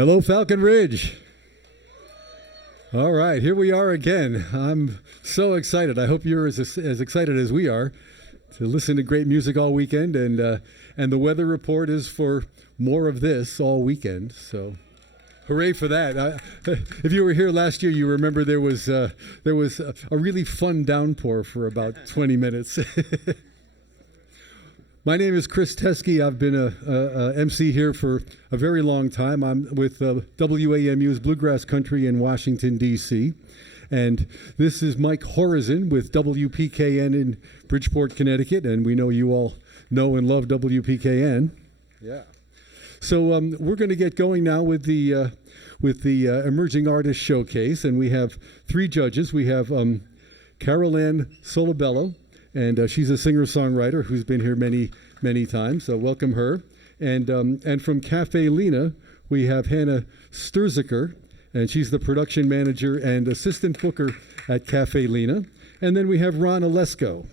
Hello, Falcon Ridge. All right, here we are again. I'm so excited. I hope you're as excited as we are to listen to great music all weekend. And the weather report is for more of this all weekend. So, hooray for that! If you were here last year, you remember there was a really fun downpour for about 20 minutes. My name is Chris Teskey. I've been a MC here for a very long time. I'm with WAMU's Bluegrass Country in Washington, D.C. And this is Mike Horizon with WPKN in Bridgeport, Connecticut. And we know you all know and love WPKN. Yeah. So we're going to get going now with the Emerging Artist Showcase. And we have three judges. We have Carol Ann Solabello. And she's a singer-songwriter who's been here many times, so welcome her. And from Cafe Lena, we have Hannah Sturziker, and she's the production manager and assistant booker at Cafe Lena. And then we have Ron Olesko,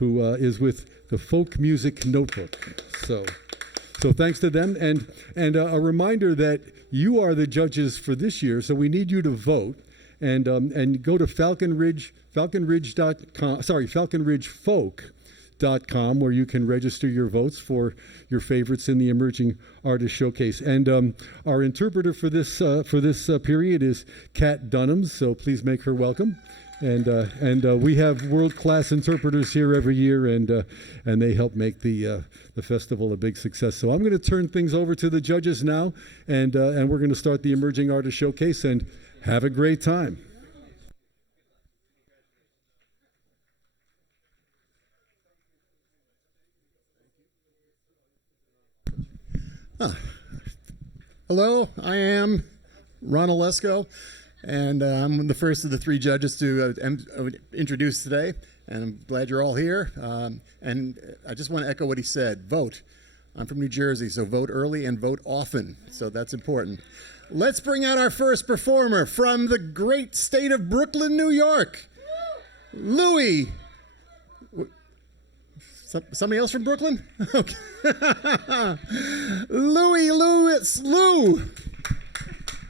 who is with the Folk Music Notebook. So thanks to them. And a reminder that you are the judges for this year, so we need you to vote. And go to falconridgefolk.com, where you can register your votes for your favorites in the Emerging Artist Showcase. And our interpreter for this period is Kat Dunham, so please make her welcome. And we have world-class interpreters here every year, and they help make the festival a big success. So I'm going to turn things over to the judges now, and we're going to start the Emerging Artist Showcase. And have a great time. Hello, I am Ron Olesko, and I'm the first of the three judges to introduce today, and I'm glad you're all here. And I just want to echo what he said. Vote. I'm from New Jersey, so vote early and vote often, so that's important. Let's bring out our first performer from the great state of Brooklyn, New York, Louie. Somebody else from Brooklyn? Okay. Louie Lewis. Lou.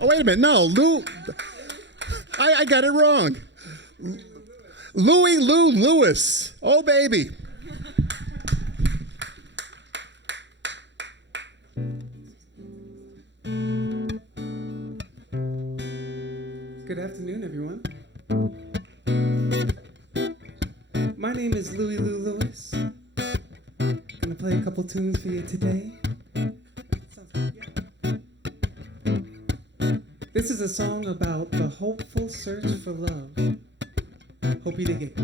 Oh, wait a minute. No, Lou. I got it wrong. Louie Lou Lewis. Oh, baby. Good afternoon, everyone. My name is Louie Lou Lewis. I'm gonna play a couple tunes for you today. This is a song about the hopeful search for love. Hope you dig it.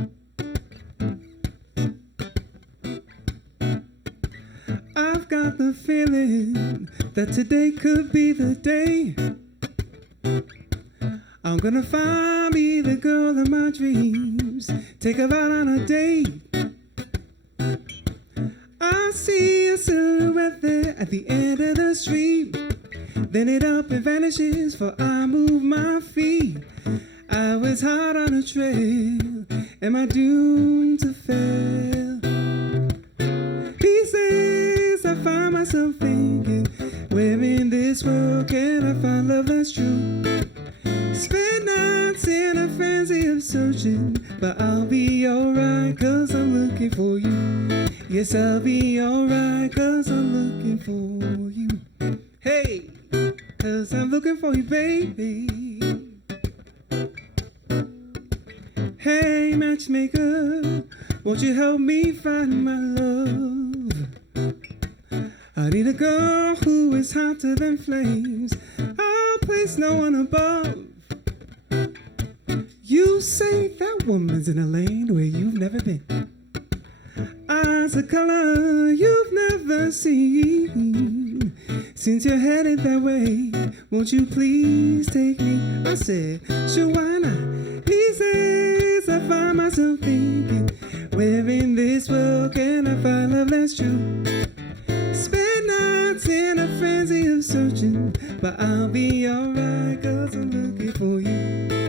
I've got the feeling that today could be the day I'm gonna find me the girl of my dreams, take her out on a date. I see a silhouette there at the end of the street. Then it up and vanishes, for I move my feet. I was hot on a trail, am I doomed to fail? These days I find myself thinking, where in this world can I find love that's true? Spend nights in a frenzy of searching, but I'll be alright, cause I'm looking for you. Yes, I'll be alright, cause I'm looking for you. Hey, cause I'm looking for you, baby. Hey, matchmaker, won't you help me find my love? I need a girl who is hotter than flames. I'll place no one above. You say that woman's in a lane where you've never been. Eyes of color you've never seen. Since you're headed that way, won't you please take me? I said, sure, why not? These days I find myself thinking, where in this world can I find love that's true? Spend nights in a frenzy of searching, but I'll be alright, cause I'm looking for you.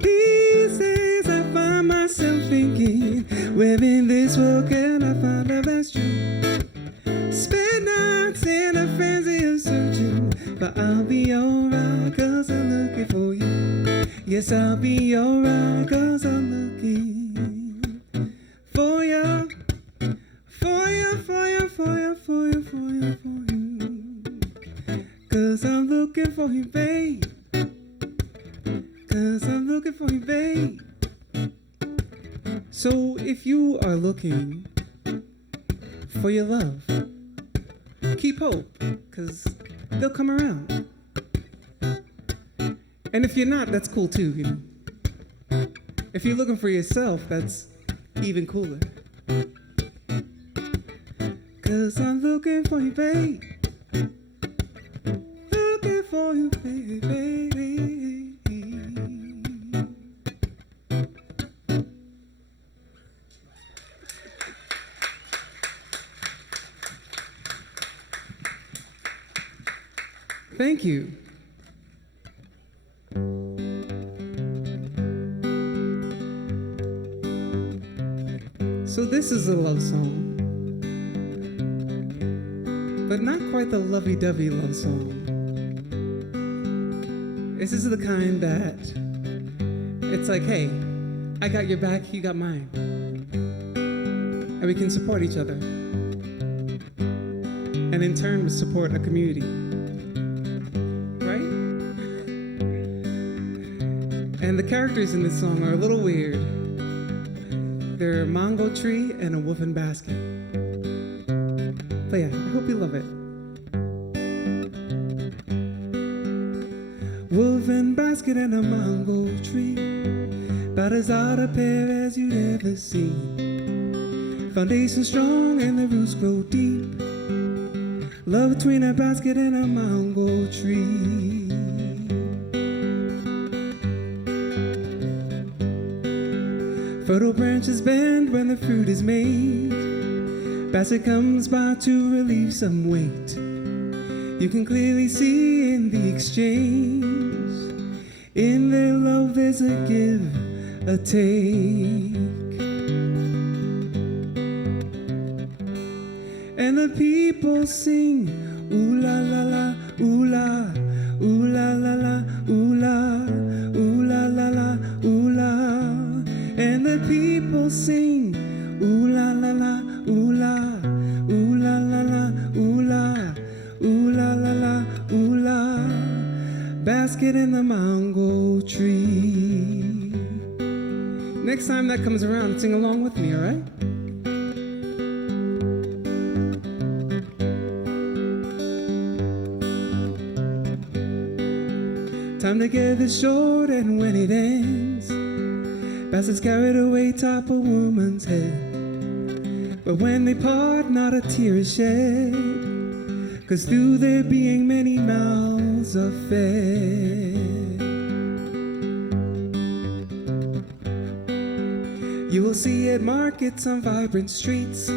These days I find myself thinking, where in this world can I find love that's true? Spend nights in a frenzy of searching, but I'll be alright, 'cause I'm looking for you. Yes, I'll be alright, 'cause I'm looking for you. For you, for you, for you, for you, for you, for you. 'Cause I'm looking for you, babe. 'Cause I'm looking for you, babe. So if you are looking for your love, keep hope, 'cause they'll come around. And if you're not, that's cool too, you know. If you're looking for yourself, that's even cooler. 'Cause I'm looking for you, babe. Looking for you, baby. Thank you. So this is a love song, but not quite the lovey-dovey love song. This is the kind that it's like, hey, I got your back, you got mine, and we can support each other, and in turn we support a community. And the characters in this song are a little weird. They're a mango tree and a woven basket. But yeah, I hope you love it. Woven basket and a mango tree, about as odd a pair as you'd ever seen. Foundation strong and the roots grow deep. Love between a basket and a mango tree. Fertile branches bend when the fruit is made. Basket comes by to relieve some weight. You can clearly see in the exchange. In their love there's a give, a take. And the people sing, ooh la la la, ooh la, ooh la la la, ooh la, ooh la la la, ooh la. And the people sing, ooh la la la, ooh la, ooh la la la, ooh la, ooh la la la, ooh la. Basket in the mango tree. Next time that comes around, sing along with me, all right? Time together short, and when it ends, baskets carried away top a woman's head. But when they part, not a tear is shed, 'cause through their being many mouths are fed. You will see at markets on vibrant streets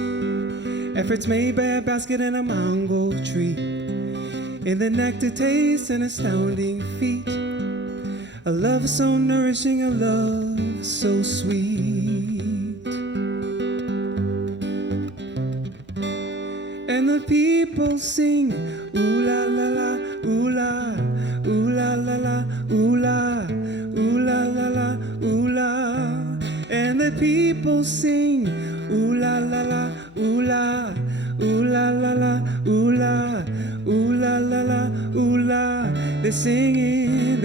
efforts made by a basket and a mango tree. In the nectar taste an astounding feat, a love so nourishing, a love so sweet. And the people sing, ooh la la la, ooh la, ooh la la la, ooh la, ooh la la la, ooh la. And the people sing, ooh la la la, ooh la, ooh la la la, ooh la, ooh la la la, ooh la. They're singing,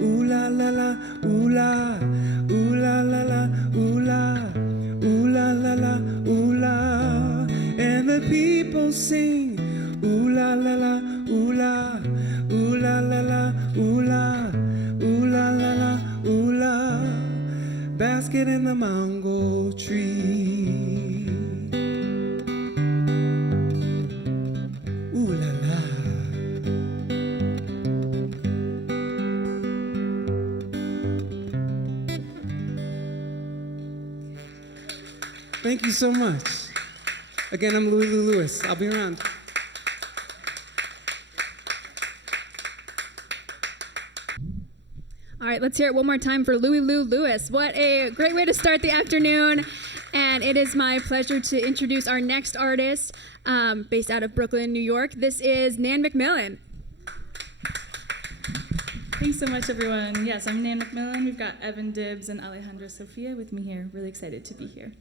ooh la la la, ooh la, ooh la la la, ooh la, ooh la la la, ooh la. And the people sing, ooh la la la, ooh la, ooh la la la, ooh la, ooh la la la, ooh la. Basket in the mango tree. Ooh la la. Thank you so much. Again, I'm Louie Lou Lewis. I'll be around. All right, let's hear it one more time for Louie Lou Lewis. What a great way to start the afternoon. And it is my pleasure to introduce our next artist, based out of Brooklyn, New York. This is Nan McMillan. Thanks so much, everyone. Yes, I'm Nan McMillan. We've got Evan Dibbs and Alejandra Sofia with me here. Really excited to be here.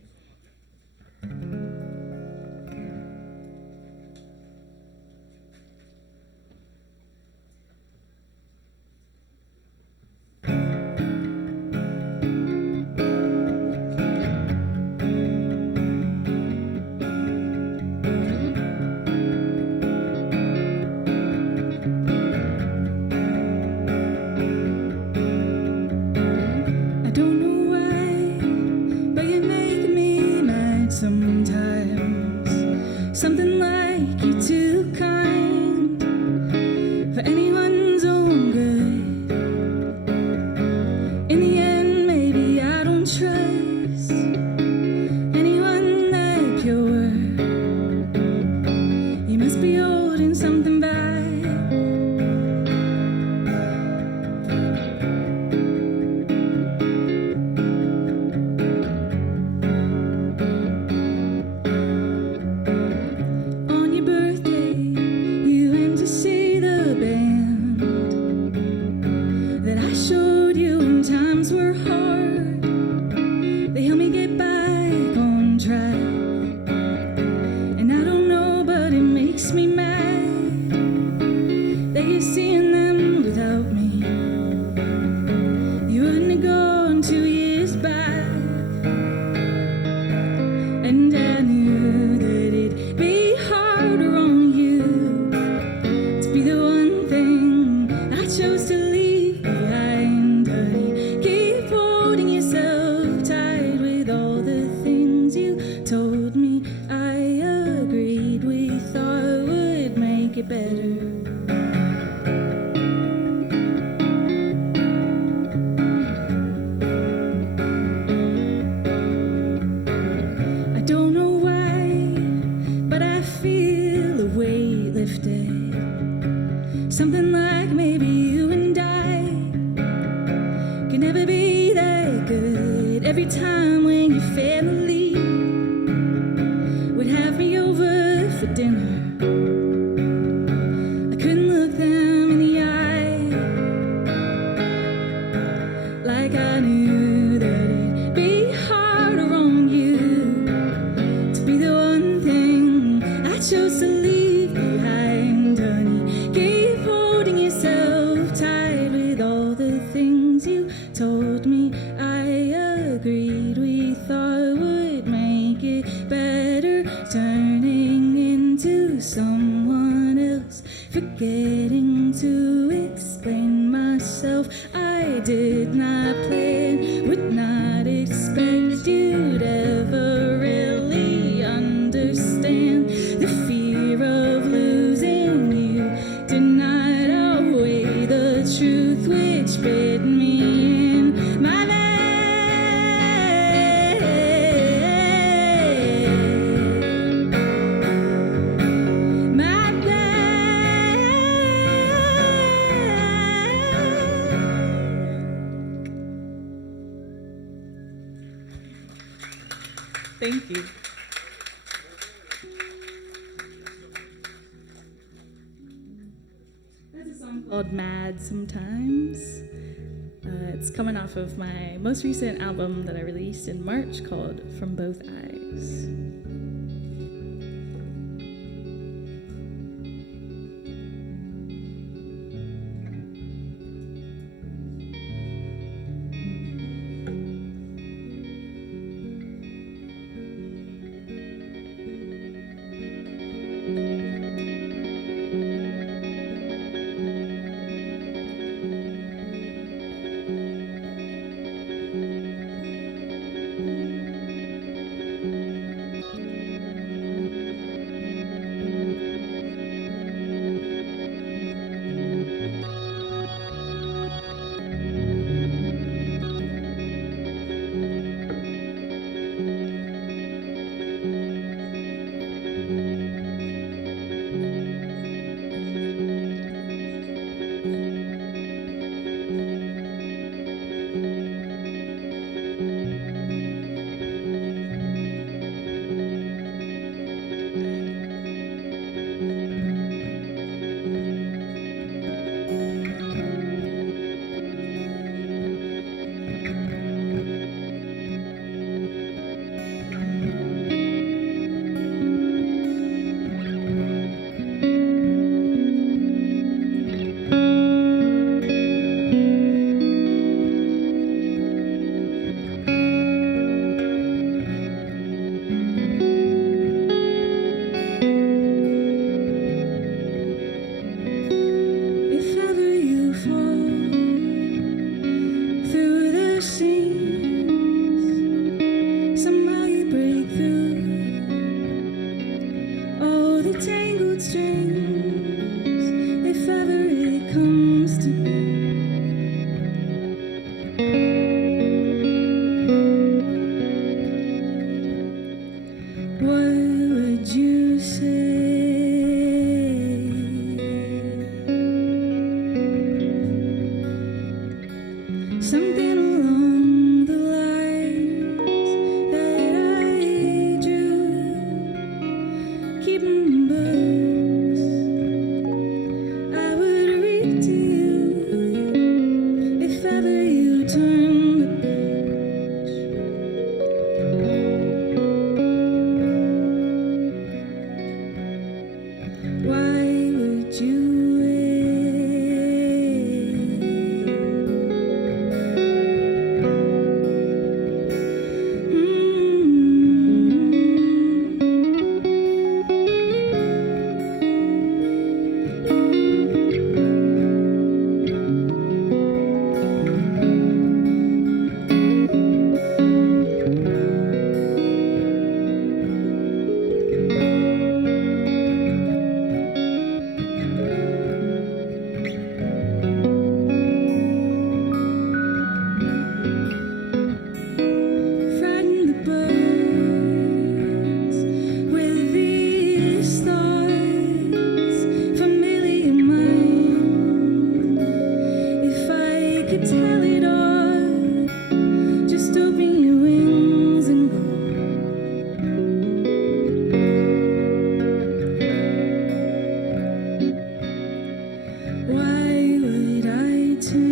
Something like you're too kind for anyone's own good. In the end, maybe I don't trust anyone like your word. You must be holding something back. Something like maybe you and I can never be that good. Every time when your family would have me over for dinner, I couldn't look them in the eye, like I knew that it'd be harder on you to be the one thing I chose to leave behind, honey. Keep holding yourself tight with all the things you told me. I agreed, we thought would make it better, turning into someone else, forgetting to explain myself. I did not plan, would not expect you'd ever really understand the fear of losing you. Did not outweigh the truth which bit me in my leg. My leg. Thank you. That's a song called Mad Sometimes. It's coming off of my most recent album that I released in March called From Both Eyes. speak to you if ever you turn the page. Why would you frighten the birds with these thoughts, familiar mind? If I could tell it all, just open your wings and go. Why would I turn?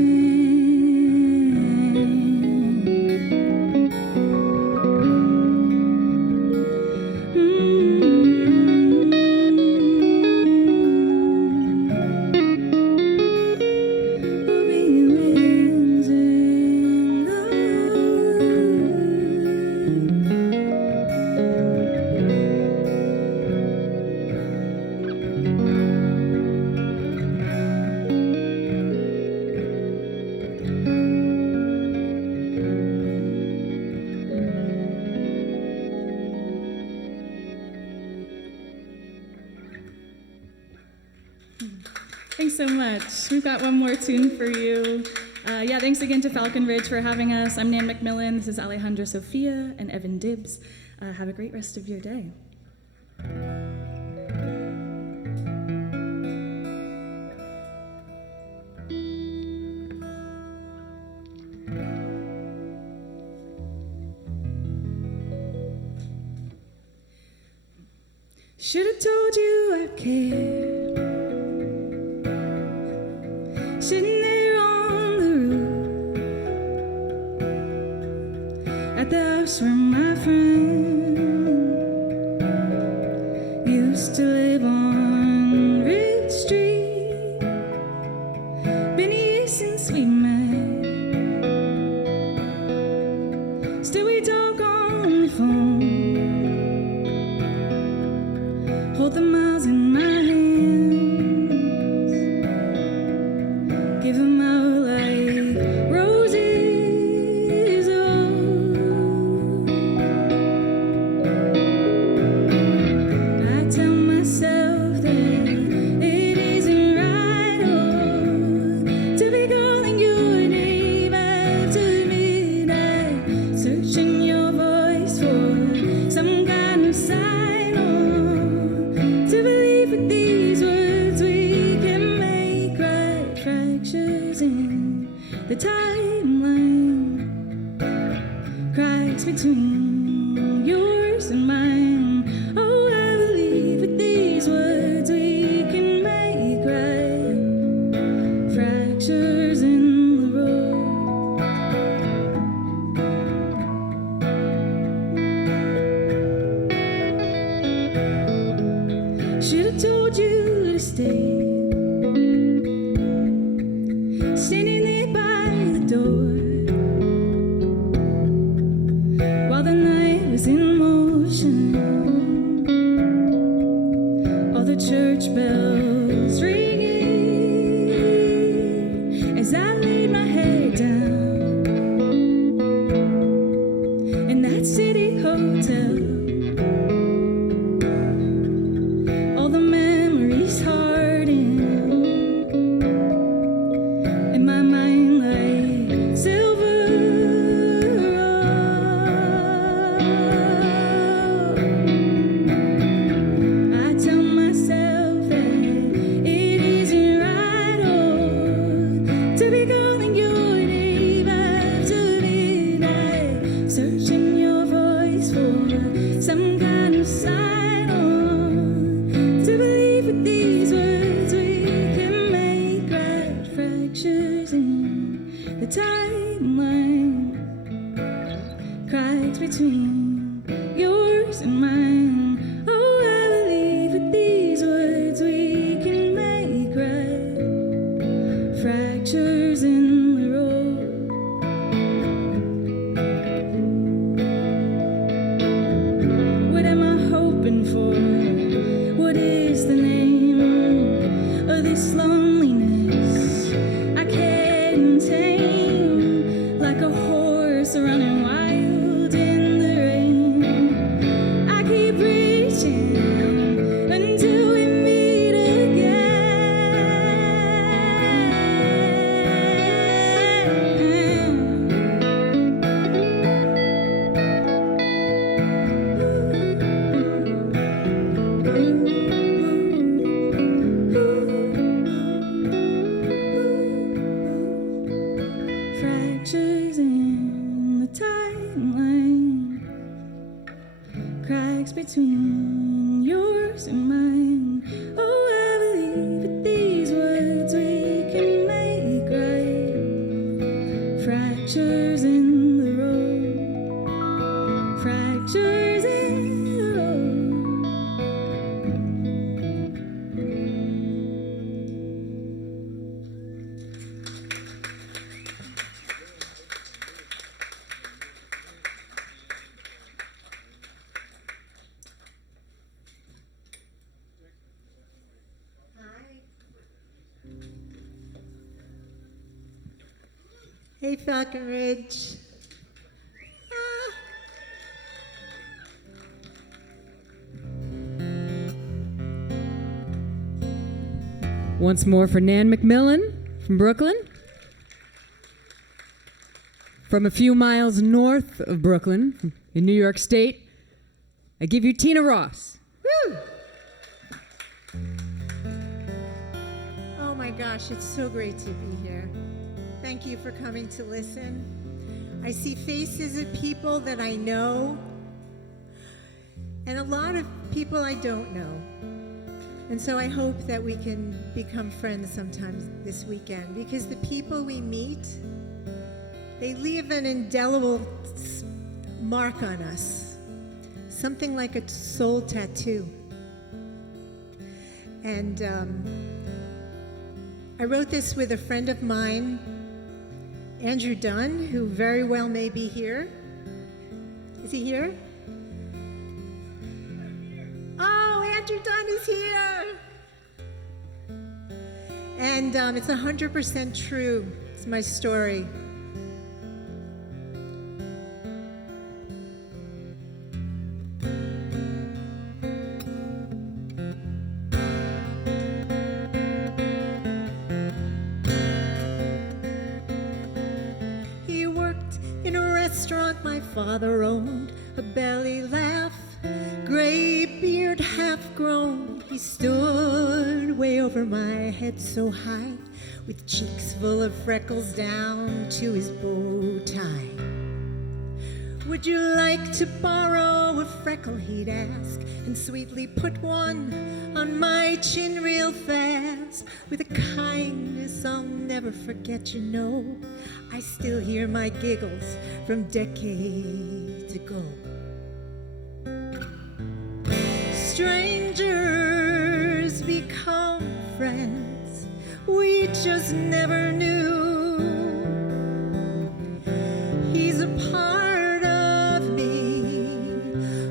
Open your wings and go. Thanks so much. We've got one more tune for you. Thanks again to Falcon Ridge for having us. I'm Nan McMillan. This is Alejandra Sophia and Evan Dibbs. Have a great rest of your day. Should have told you I cared. Sitting there on the roof at the house where my friend used to live on Ridge Street. Been years since we met. Still we talk on the phone. Hold the miles in my hands, give them out like roses. Oh, I tell myself that it isn't right, oh, to be calling your name after midnight, searching your voice for some kind of sign, oh, to believe with these words we can make right fractures in the timeline, cracks between yours and mine. Oh, I believe with these words we can make right fractures in the road. Should have told you to stay. Standing there by the door while the night was in motion. All the church bells ringing as I laid my head down in that city hotel. All the memories harden in my mind like silver. I tell myself that it isn't right, oh, to be calling your name after midnight, searching your voice for some kind of sign, oh, to believe with these words we can make right between yours and mine. Oh, I believe with these words we can make right. Fractures in the road. What am I hoping for? What is the name of this loneliness I can't tame? Like a horse running wild in the rain, I keep reaching until we meet again. Fractures in the timeline, cracks between yours and mine. Oh, I believe with these words we can make right. Fractures in the road, fractures in the road. Hey, Falcon Ridge. Once more for Nan McMillan from Brooklyn. From a few miles north of Brooklyn, in New York State, I give you Tina Ross. Woo! Oh my gosh, it's so great to be here. Thank you for coming to listen. I see faces of people that I know and a lot of people I don't know. And so I hope that we can become friends sometime this weekend, because the people we meet, they leave an indelible mark on us, something like a soul tattoo. And I wrote this with a friend of mine, Andrew Dunn, who very well may be here. Is he here? Oh, Andrew Dunn is here. And it's 100% true. It's my story. He worked in a restaurant my father owned, a belly laugh, gray beard half grown. He stood way over my head so high, with cheeks full of freckles down to his bow tie. Would you like to borrow a freckle, he'd ask, and sweetly put one on my chin real fast. With a kindness I'll never forget, you know. I still hear my giggles from decades ago. Strangers become friends, we just never knew. He's a part of me,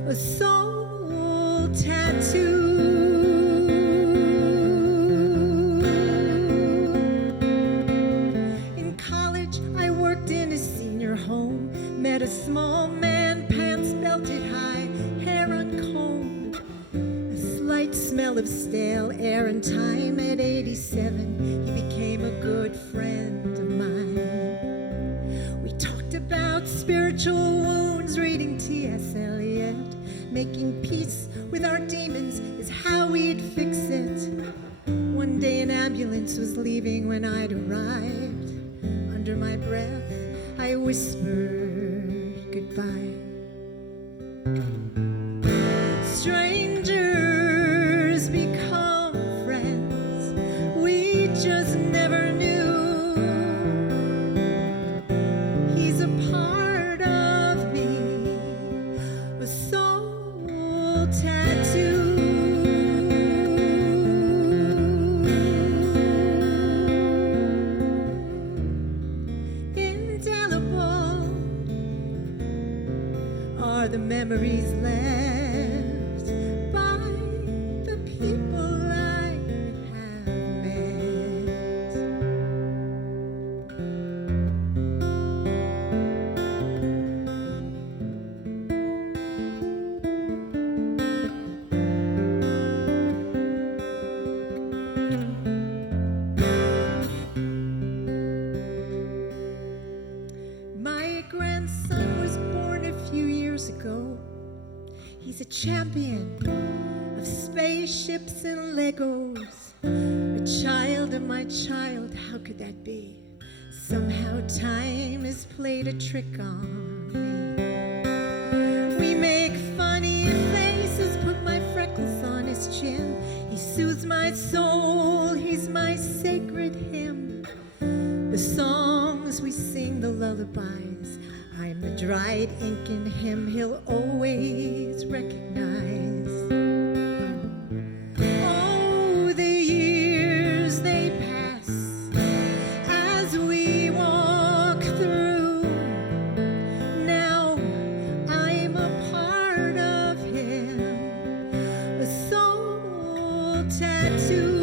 a soul tattoo. In college I worked in a senior home, met a small man, pants belted high, hair uncombed, light smell of stale air and time. At 87, he became a good friend of mine. We talked about spiritual wounds, reading T.S. Eliot. Making peace with our demons is how we'd fix it. One day an ambulance was leaving when I'd arrived. Under my breath, I whispered goodbye. Strangers become friends, we just never knew. He's a part of me, memories left by the people I have met. My grandson was born a few years ago. He's a champion of spaceships and Legos. A child of my child, how could that be? Somehow time has played a trick on me. We make funny faces, put my freckles on his chin. He soothes my soul, he's my sacred hymn. The songs we sing, the lullabies, I'm the dried ink in him he'll always recognize. Oh, the years they pass as we walk through. Now I'm a part of him, a soul tattoo.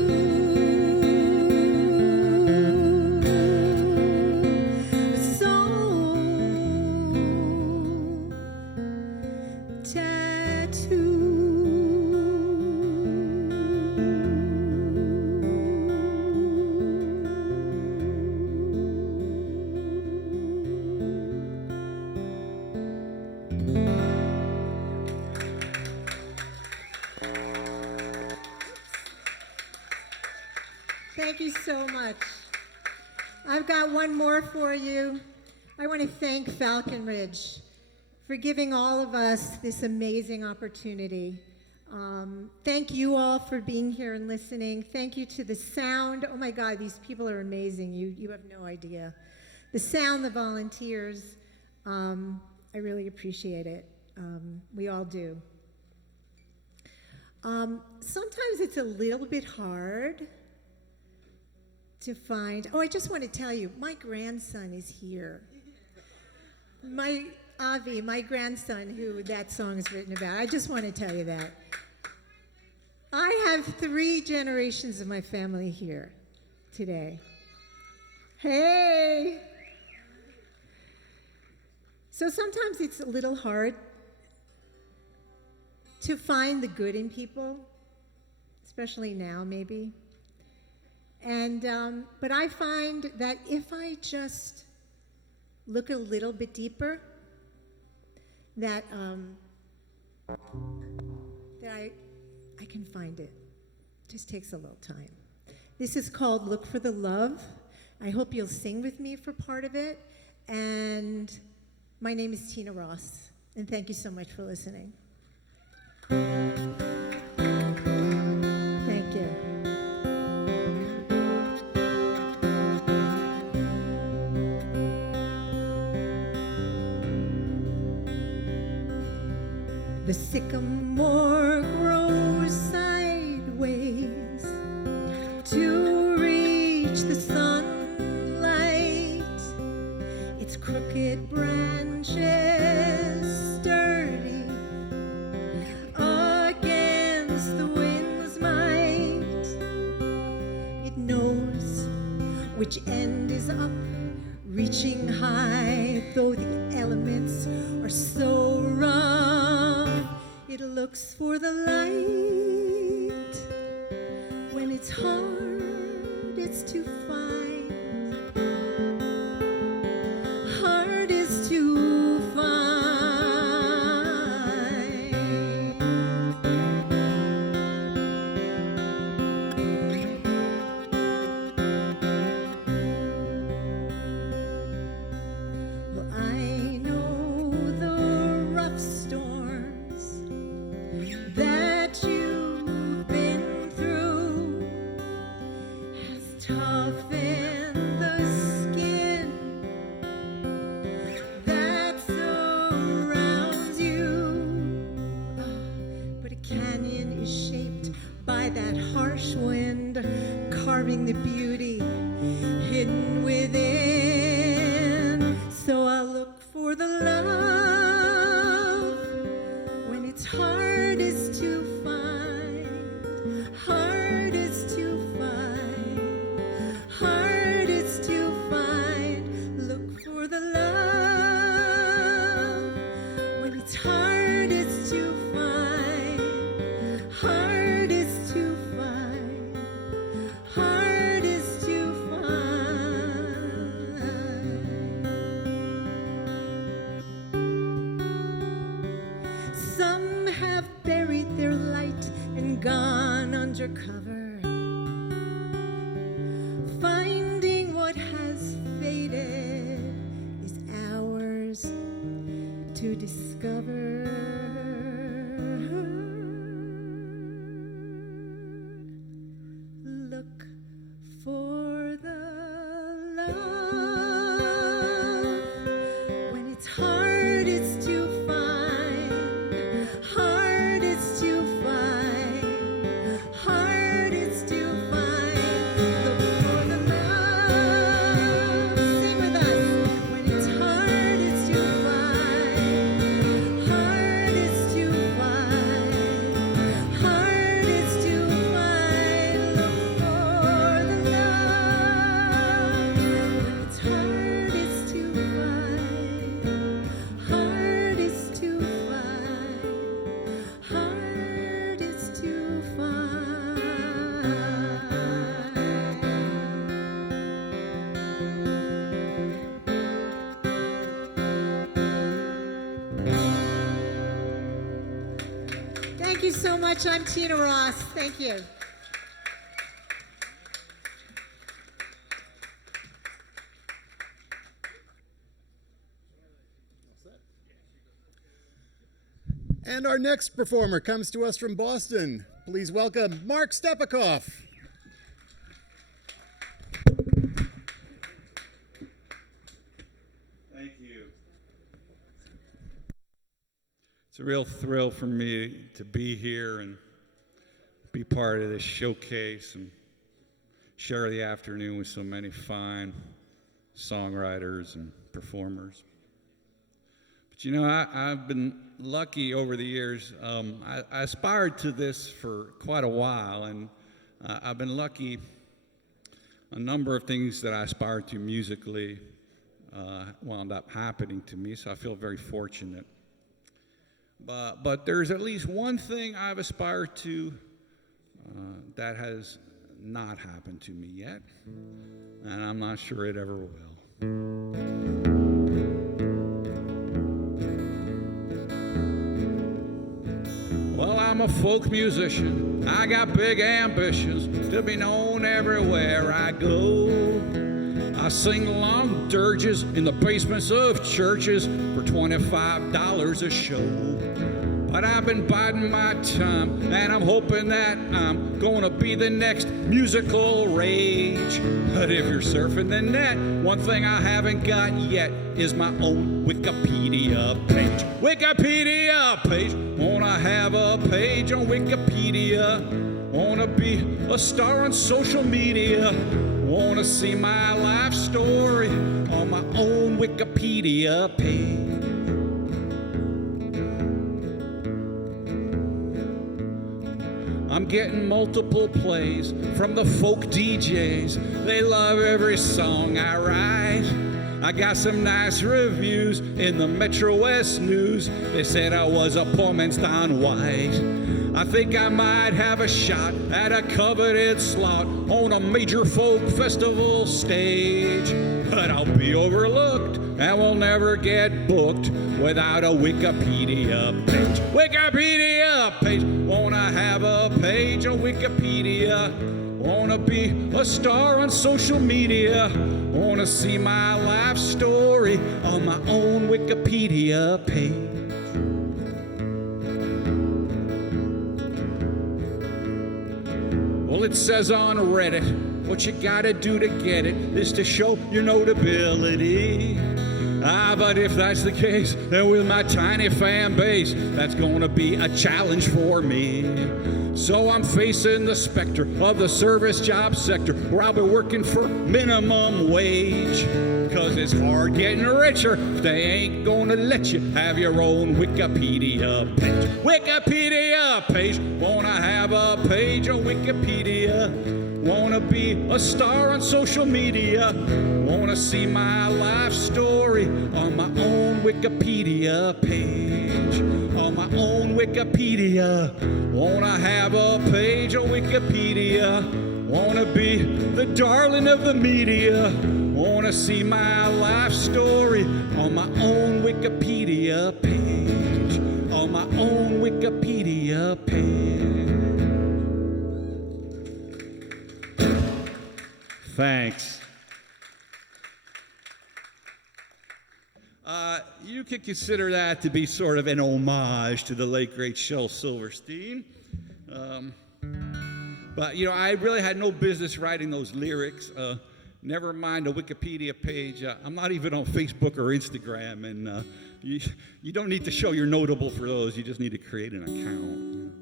Thank you so much. I've got one more for you. I want to thank Falcon Ridge for giving all of us this amazing opportunity. Thank you all for being here and listening. Thank you to the sound. Oh my God, these people are amazing. You have no idea. The sound, the volunteers, I really appreciate it. We all do. Sometimes it's a little bit hard to find. Oh, I just want to tell you, my grandson is here. My Avi, my grandson, who that song is written about. I just want to tell you that. I have 3 generations of my family here today. Hey! So sometimes it's a little hard to find the good in people, especially now maybe. And but I find that if I just look a little bit deeper, that I can find it. Just takes a little time. This is called "Look for the Love." I hope you'll sing with me for part of it. And my name is Tina Ross, and thank you so much for listening. Thank you. The sycamore grows sideways to reach the sunlight. Its crooked branches sturdy against the wind's might. It knows which end is up, reaching high, though the elements are so rough. It looks for the light. When it's hard, it's to find. Hard is to find. Well, I know the rough storms that you've been through has toughened the skin that surrounds you. But a canyon is shaped by that harsh wind, carving the beauty hidden within. So I look for the love undercover, finding what has faded is ours to discover. Look for the love when it's hardest to find, hardest to find, hardest to find. Look for the love. Sing with us. When it's hardest to find, hardest to find, hardest to find. Look for the love. When it's hardest to find, hardest to find, hardest to find. Thank you so much. I'm Tina Ross. Thank you. And our next performer comes to us from Boston. Please welcome Mark Stepikoff. Thank you. It's a real thrill for me to be here and be part of this showcase and share the afternoon with so many fine songwriters and performers. But you know, I've been lucky over the years. I aspired to this for quite a while, and I've been lucky. A number of things that I aspired to musically wound up happening to me, so I feel very fortunate. But there's at least one thing I've aspired to that has not happened to me yet, and I'm not sure it ever will. Well, I'm a folk musician. I got big ambitions to be known everywhere I go. I sing long dirges in the basements of churches for $25 a show. But I've been biding my time, and I'm hoping that I'm gonna be the next musical rage. But if you're surfing the net, one thing I haven't got yet is my own Wikipedia page. Wikipedia page, wanna have a page on Wikipedia. Wanna be a star on social media. Wanna see my life story on my own Wikipedia page. I'm getting multiple plays from the folk DJs. They love every song I write. I got some nice reviews in the Metro West News. They said I was a poor man's Don White. I think I might have a shot at a coveted slot on a major folk festival stage. But I'll be overlooked and will never get booked without a Wikipedia page. Wikipedia page, wanna have a page on Wikipedia. Wanna be a star on social media. Wanna see my life story on my own Wikipedia page. Well, it says on Reddit, what you gotta do to get it is to show your notability. But if that's the case, then with my tiny fan base, that's gonna be a challenge for me. So I'm facing the specter of the service job sector, where I'll be working for minimum wage. Cause it's hard getting richer if they ain't gonna let you have your own Wikipedia page. Wikipedia page, wanna have a page on Wikipedia. Wanna be a star on social media. Wanna see my life story on my own Wikipedia page. On my own Wikipedia. Wanna have a page on Wikipedia. Wanna be the darling of the media. Wanna see my life story on my own Wikipedia page. On my own Wikipedia page. Thanks. You could consider that to be sort of an homage to the late, great Shel Silverstein. But, you know, I really had no business writing those lyrics. Never mind a Wikipedia page. I'm not even on Facebook or Instagram, and you don't need to show you're notable for those. You just need to create an account.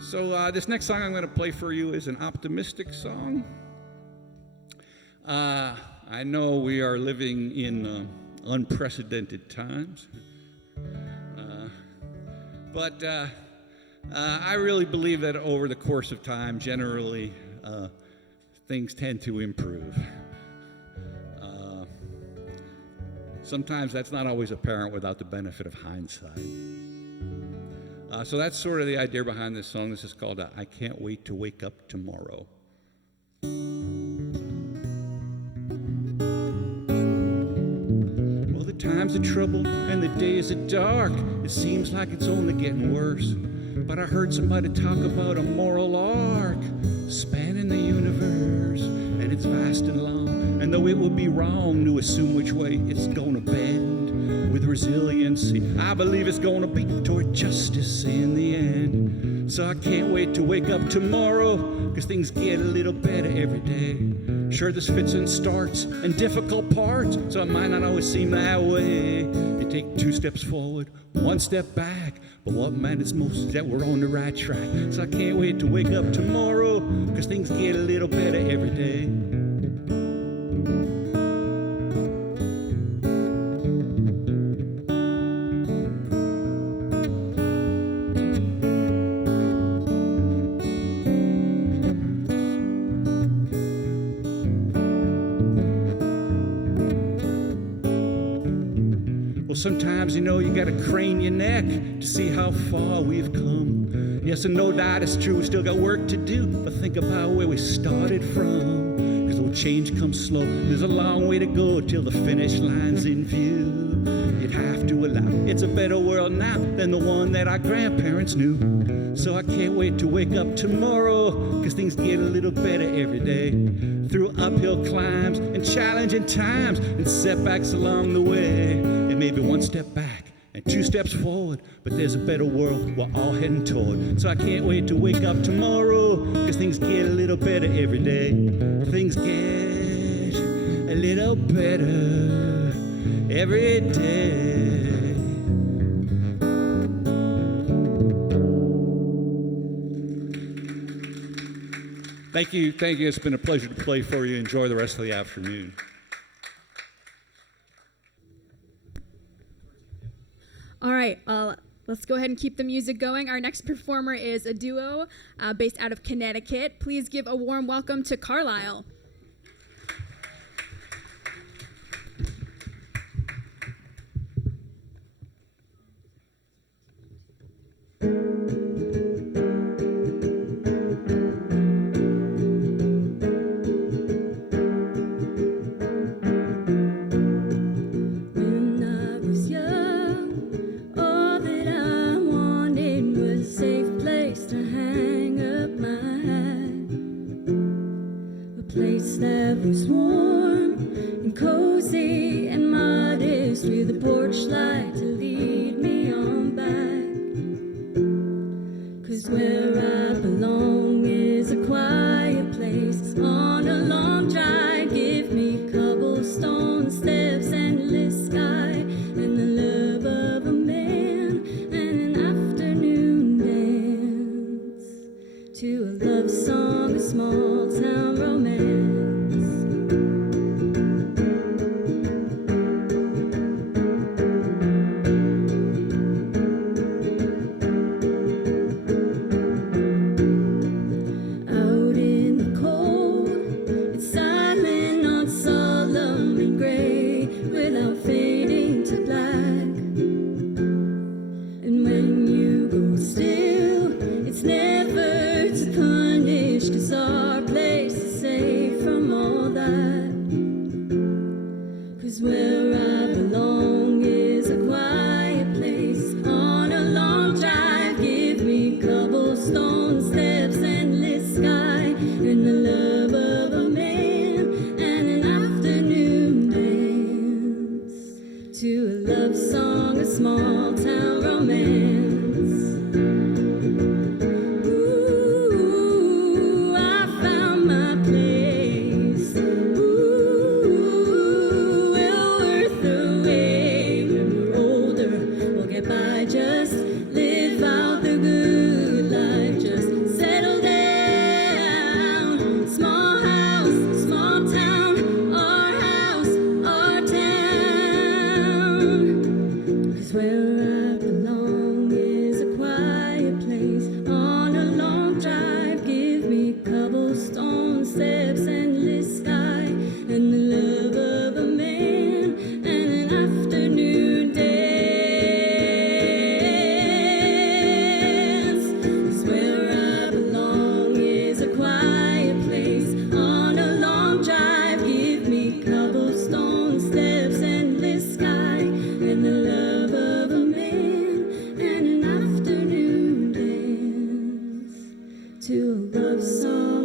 So this next song I'm going to play for you is an optimistic song. I know we are living in unprecedented times, but I really believe that over the course of time, generally, things tend to improve. Sometimes that's not always apparent without the benefit of hindsight. So that's sort of the idea behind this song. This is called I Can't Wait to Wake Up Tomorrow. Well, the times are troubled and the days are dark. It seems like it's only getting worse. But I heard somebody talk about a moral arc spanning the universe, and it's vast and long. And though it would be wrong to assume which way it's gonna bend, with resiliency, I believe it's gonna be toward justice in the end. So I can't wait to wake up tomorrow, 'cause things get a little better every day. Sure, there's fits and starts and difficult parts, so it might not always seem that way. You take 2 steps forward, 1 step back, but what matters most is that we're on the right track. So I can't wait to wake up tomorrow, 'cause things get a little better every day. Sometimes, you know, you gotta crane your neck to see how far we've come. Yes, and no doubt it's true, we still got work to do, but think about where we started from. 'Cause though change comes slow, there's a long way to go till the finish line's in view. You'd have to allow it's a better world now than the one that our grandparents knew. So I can't wait to wake up tomorrow, 'cause things get a little better every day. Through uphill climbs and challenging times and setbacks along the way. It may be 1 step back and 2 steps forward, but there's a better world we're all heading toward. So I can't wait to wake up tomorrow, 'cause things get a little better every day. Things get a little better every day. Thank you. Thank you. It's been a pleasure to play for you. Enjoy the rest of the afternoon. All right, let's go ahead and keep the music going. Our next performer is a duo based out of Connecticut. Please give a warm welcome to Carlisle. That was warm and cozy and modest, with a porch light to lead me on back. 'Cause where I belong is a quiet place on a long drive. Give me cobblestone steps, endless sky, and the love of a man, and an afternoon dance to a love song, a small town romance. Still, it's never to punish, 'cause our place is safe.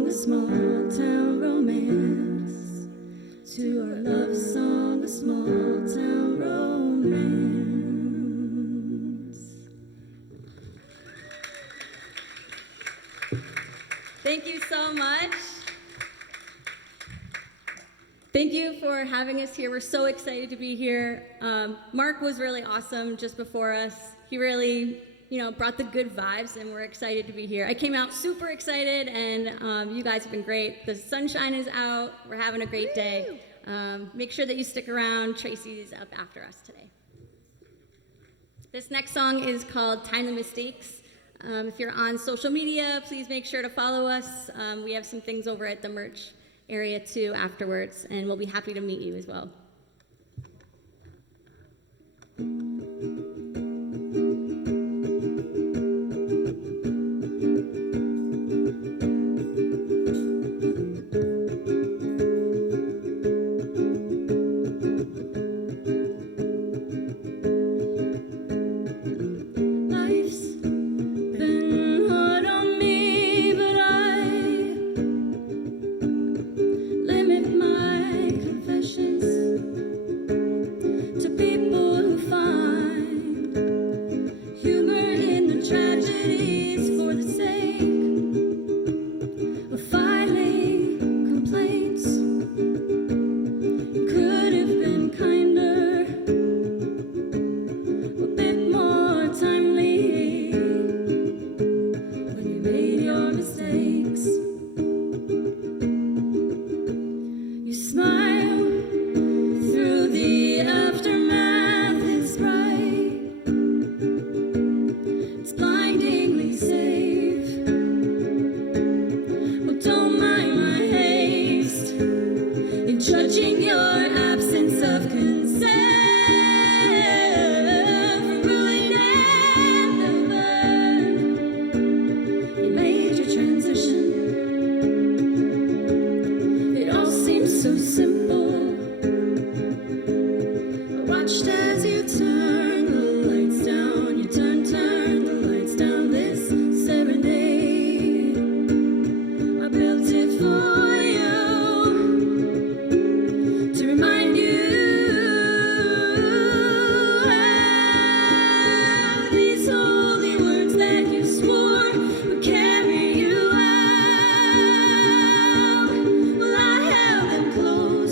a small town romance. To our love song, a small town romance. Thank you so much. Thank you for having us here. We're so excited to be here. Mark was really awesome just before us. He really, brought the good vibes, and we're excited to be here. I came out super excited, and you guys have been great. The sunshine is out. We're having a great day. Make sure that you stick around. Tracy's up after us today. This next song is called Time and Mistakes. If you're on social media, please make sure to follow us. We have some things over at the merch area too afterwards, and we'll be happy to meet you as well. Close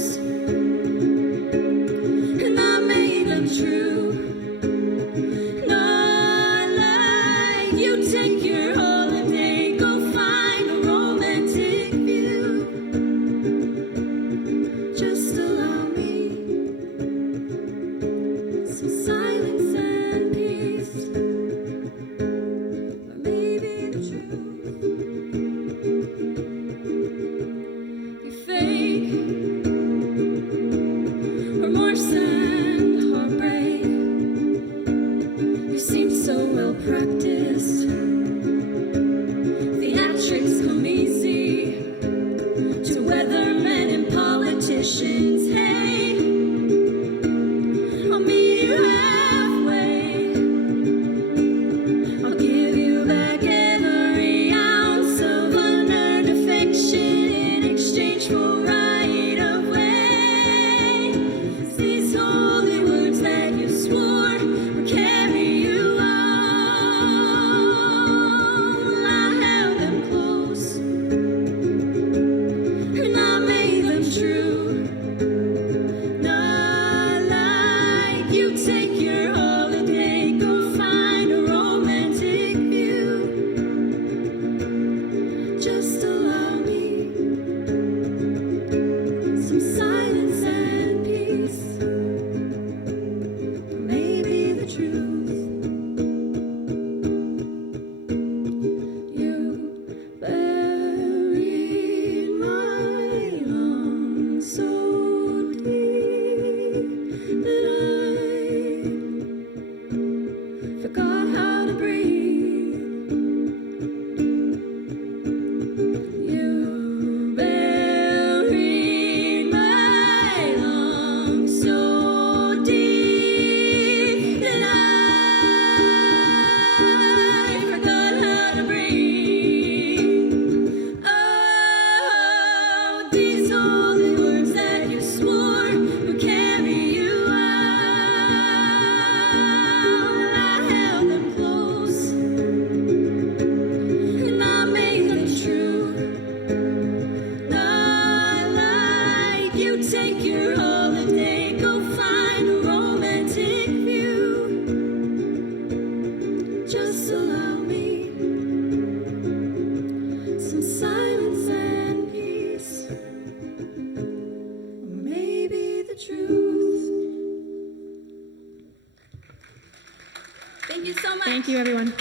Thank you, everyone.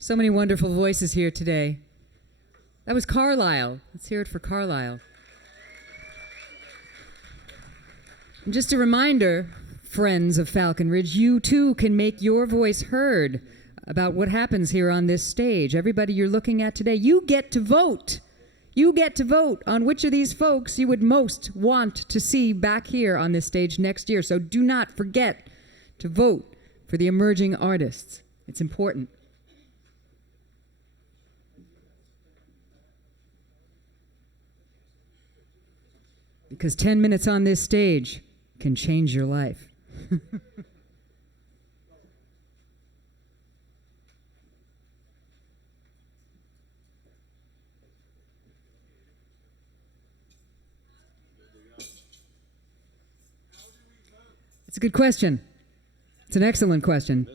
So many wonderful voices here today. That was Carlisle. Let's hear it for Carlisle. And just a reminder, friends of Falcon Ridge, you too can make your voice heard about what happens here on this stage. Everybody you're looking at today, you get to vote. You get to vote on which of these folks you would most want to see back here on this stage next year. So do not forget to vote for the emerging artists. It's important. Because 10 minutes on this stage can change your life. It's a good question. It's an excellent question.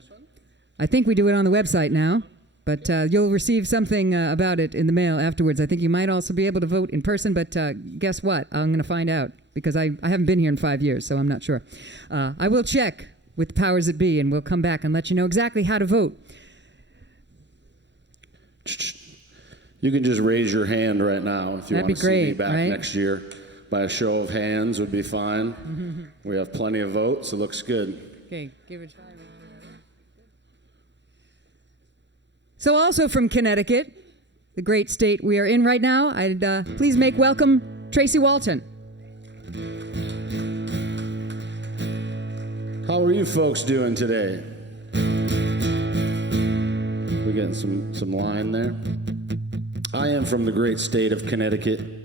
I think we do it on the website now, but you'll receive something about it in the mail afterwards. I think you might also be able to vote in person, but guess what? I'm going to find out because I haven't been here in 5 years, so I'm not sure. I will check with the powers that be, and we'll come back and let you know exactly how to vote. You can just raise your hand right now if you That'd want be to see me great, back right? next year. By a show of hands would be fine. We have plenty of votes. It looks good. Okay, give it a try. So also from Connecticut, the great state we are in right now, I'd please make welcome Tracy Walton. How are you folks doing today? We getting some line there? I am from the great state of Connecticut.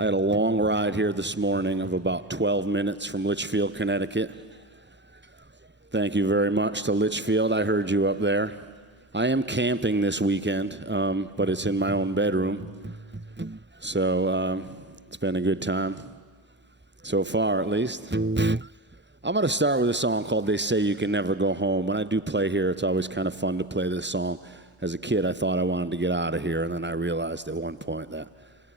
I had a long ride here this morning of about 12 minutes from Litchfield, Connecticut. Thank you very much to Litchfield. I heard you up there. I am camping this weekend, but it's in my own bedroom. So it's been a good time, so far at least. I'm going to start with a song called They Say You Can Never Go Home. When I do play here, it's always kind of fun to play this song. As a kid, I thought I wanted to get out of here, and then I realized at one point that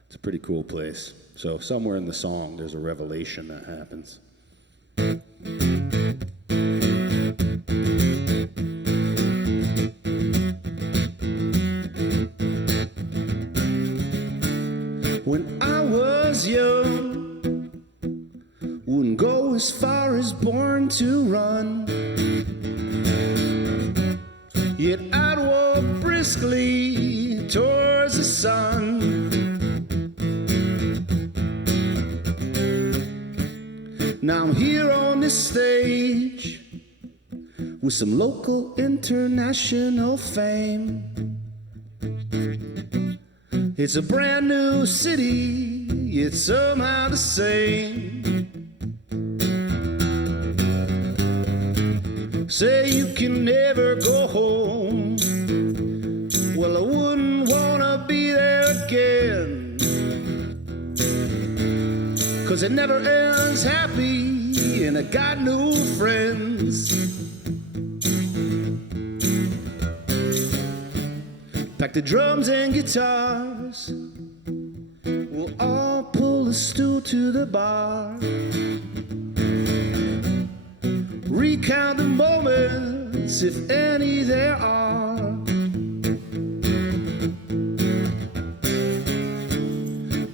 it's a pretty cool place. So somewhere in the song, there's a revelation that happens. When I was young, wouldn't go as far as born to run. Yet I'd walk briskly towards the sun. Now I'm here on this stage with some local international fame. It's a brand new city, it's somehow the same. Say you can never go home. Well, I wouldn't wanna be there again, 'cause it never ends happy and I got no friends. Pack the drums and guitars, we'll all pull a stool to the bar. Recount the moments, if any there are.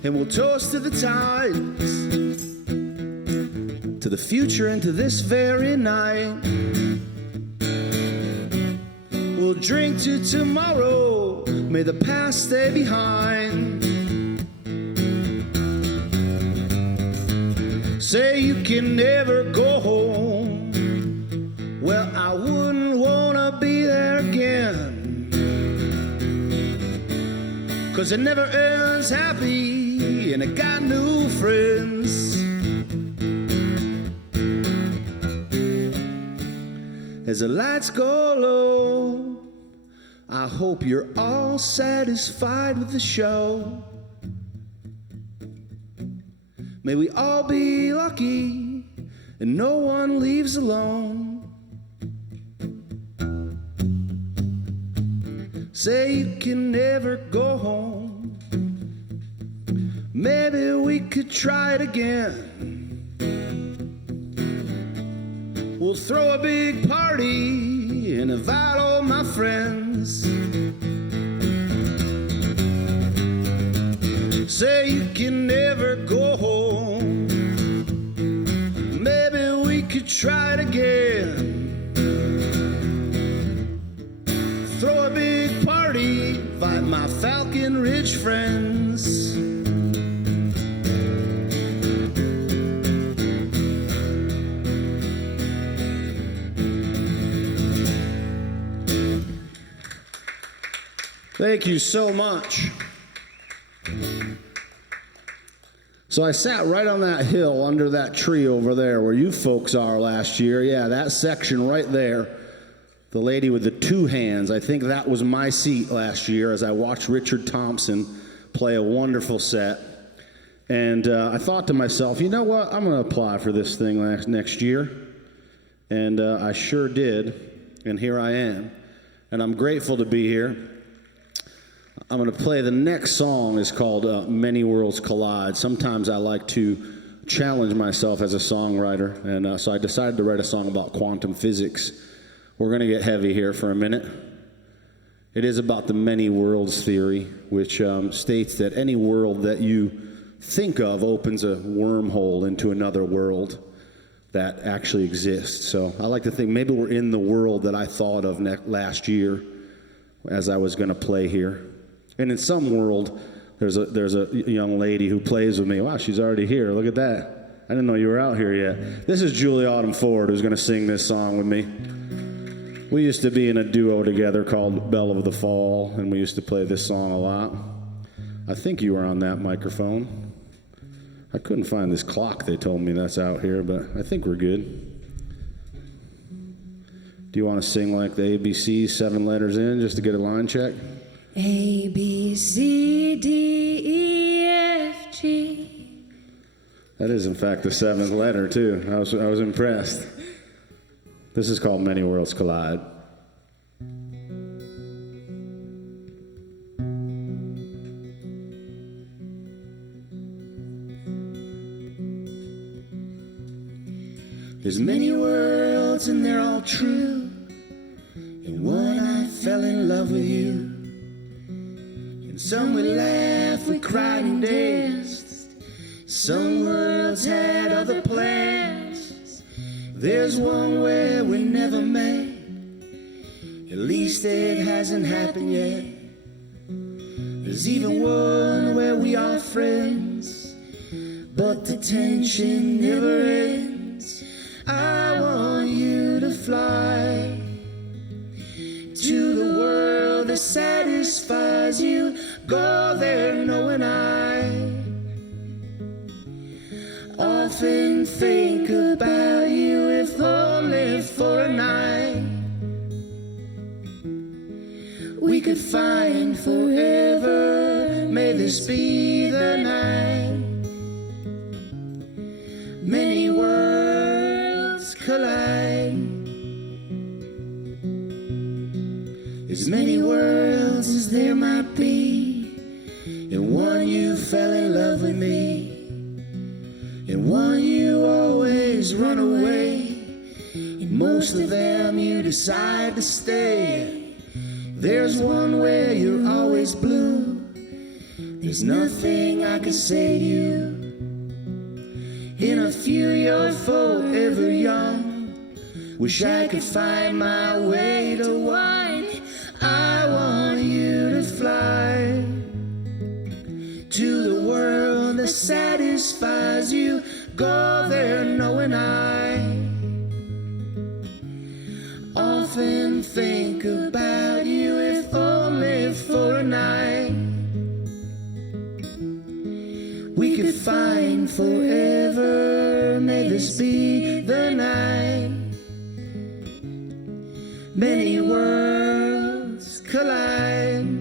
And we'll toast to the times, to the future and to this very night. We'll drink to tomorrow, may the past stay behind. Say you can never go home. Well, I wouldn't wanna be there again, 'cause it never ends happy and I got new friends. As the lights go low, I hope you're all satisfied with the show. May we all be lucky and no one leaves alone. Say you can never go home. Maybe we could try it again. We'll throw a big party and invite all my friends. Say you can never go home. Maybe we could try it again. Throw a big party, invite my Falcon Ridge friends. Thank you so much. So I sat right on that hill under that tree over there where you folks are last year. Yeah, that section right there. The lady with the two hands. I think that was my seat last year as I watched Richard Thompson play a wonderful set. And I thought to myself, you know what? I'm going to apply for this thing next year. And I sure did. And here I am. And I'm grateful to be here. I'm going to play the next song. Is called Many Worlds Collide. Sometimes I like to challenge myself as a songwriter, and so I decided to write a song about quantum physics. We're going to get heavy here for a minute. It is about the many worlds theory, which states that any world that you think of opens a wormhole into another world that actually exists. So I like to think maybe we're in the world that I thought of last year as I was going to play here. And in some world, there's a young lady who plays with me. Wow, she's already here. Look at that. I didn't know you were out here yet. This is Julie Autumn Ford, who's going to sing this song with me. We used to be in a duo together called Belle of the Fall, and we used to play this song a lot. I think you were on that microphone. I couldn't find this clock they told me that's out here, but I think we're good. Do you want to sing like the ABC 7 letters in just to get a line check? A, B, C, D, E, F, G. That is, in fact, the 7th letter, too. I was impressed. This is called Many Worlds Collide. There's many worlds and they're all true. In one I fell in love with you. Some we laughed, we cried and danced. Some worlds had other plans. There's one where we never met. At least it hasn't happened yet. There's even one where we are friends, but the tension never ends. I want you to fly to the world that satisfies you. Go there knowing I often think about you, if only for a night. We could find forever, may this be the night. Many worlds collide. As many worlds as there might be, in one you fell in love with me, in one you always run away, in most of them you decide to stay. There's one where you're always blue. There's nothing I can say to you. In a few you're forever young. Wish I could find my way to one. I want you to fly to the world that satisfies you. Go there knowing I often think about you, if only for a night. We could find forever, may this be the night. Many worlds collide.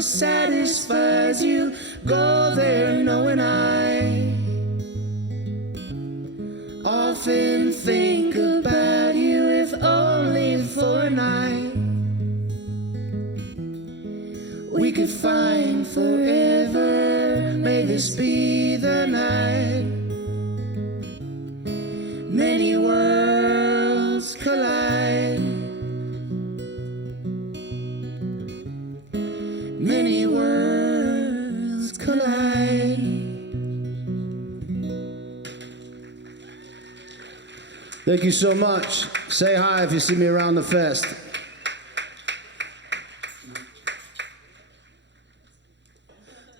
never satisfies you. Go there knowing I often think about you, if only for a night. We could find forever, may this be the night. Many worlds collide. Many worlds collide. Thank you so much. Say hi if you see me around the fest.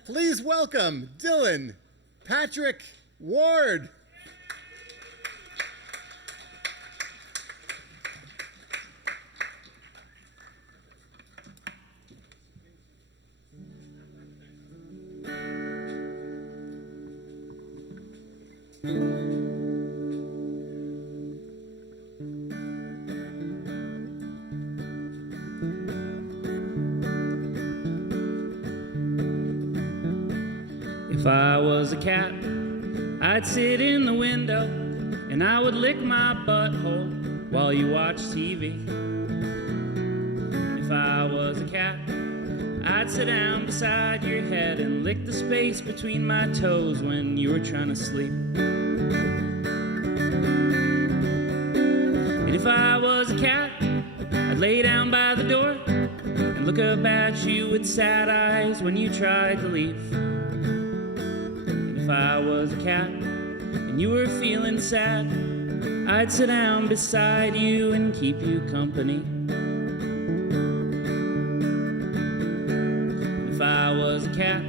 Please welcome Dylan Patrick Ward. If I was a cat, I'd sit in the window and I would lick my butthole while you watch TV. If I was a cat, I'd sit down beside your head and lick the space between my toes when you were trying to sleep. And if I was a cat, I'd lay down by the door and look up at you with sad eyes when you tried to leave. If I was a cat and you were feeling sad, I'd sit down beside you and keep you company. If I was a cat,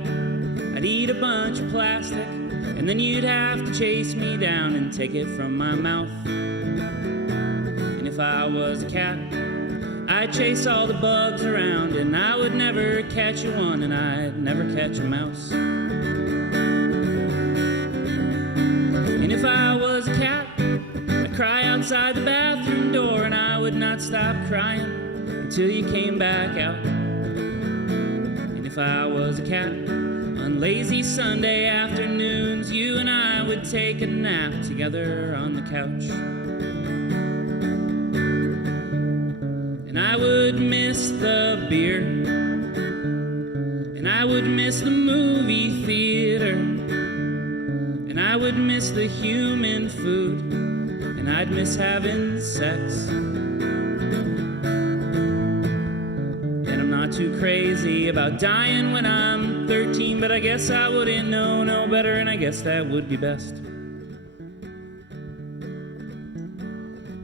I'd eat a bunch of plastic and then you'd have to chase me down and take it from my mouth. And if I was a cat, I'd chase all the bugs around and I would never catch you one and I'd never catch a mouse. And if I was a cat, I'd cry outside the bathroom door and I would not stop crying until you came back out. And if I was a cat, on lazy Sunday afternoons, you and I would take a nap together on the couch. And I would miss the beer, and I would miss the movie theater, and I would miss the human food, and I'd miss having sex. And I'm not too crazy about dying when I'm 13, but I guess I wouldn't know no better, and I guess that would be best.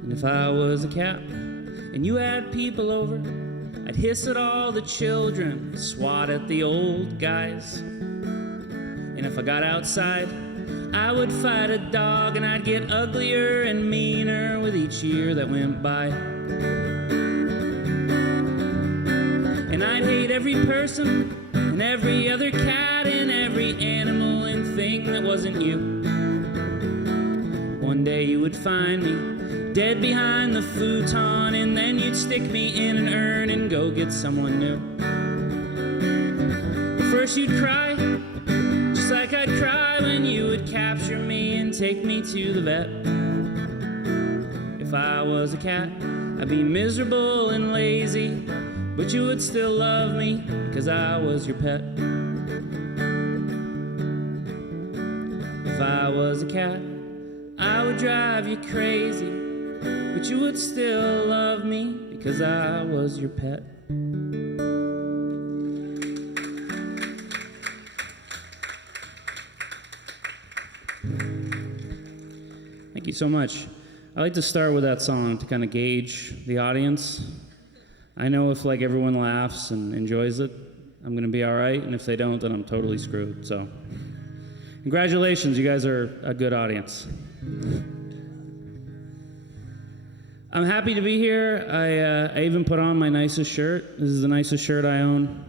And if I was a cat and you had people over, I'd hiss at all the children, swat at the old guys. And if I got outside, I would fight a dog and I'd get uglier and meaner with each year that went by. And I'd hate every person and every other cat and every animal and thing that wasn't you. One day you would find me dead behind the futon, and then you'd stick me in an urn and go get someone new. But first you'd cry, just like I'd cry when you would capture me and take me to the vet. If I was a cat, I'd be miserable and lazy, but you would still love me because I was your pet. If I was a cat, I would drive you crazy, but you would still love me because I was your pet. Thank you so much. I like to start with that song to kind of gauge the audience. I know if like everyone laughs and enjoys it, I'm gonna be all right, and if they don't, then I'm totally screwed. So, congratulations, you guys are a good audience. I'm happy to be here. I even put on my nicest shirt. This is the nicest shirt I own.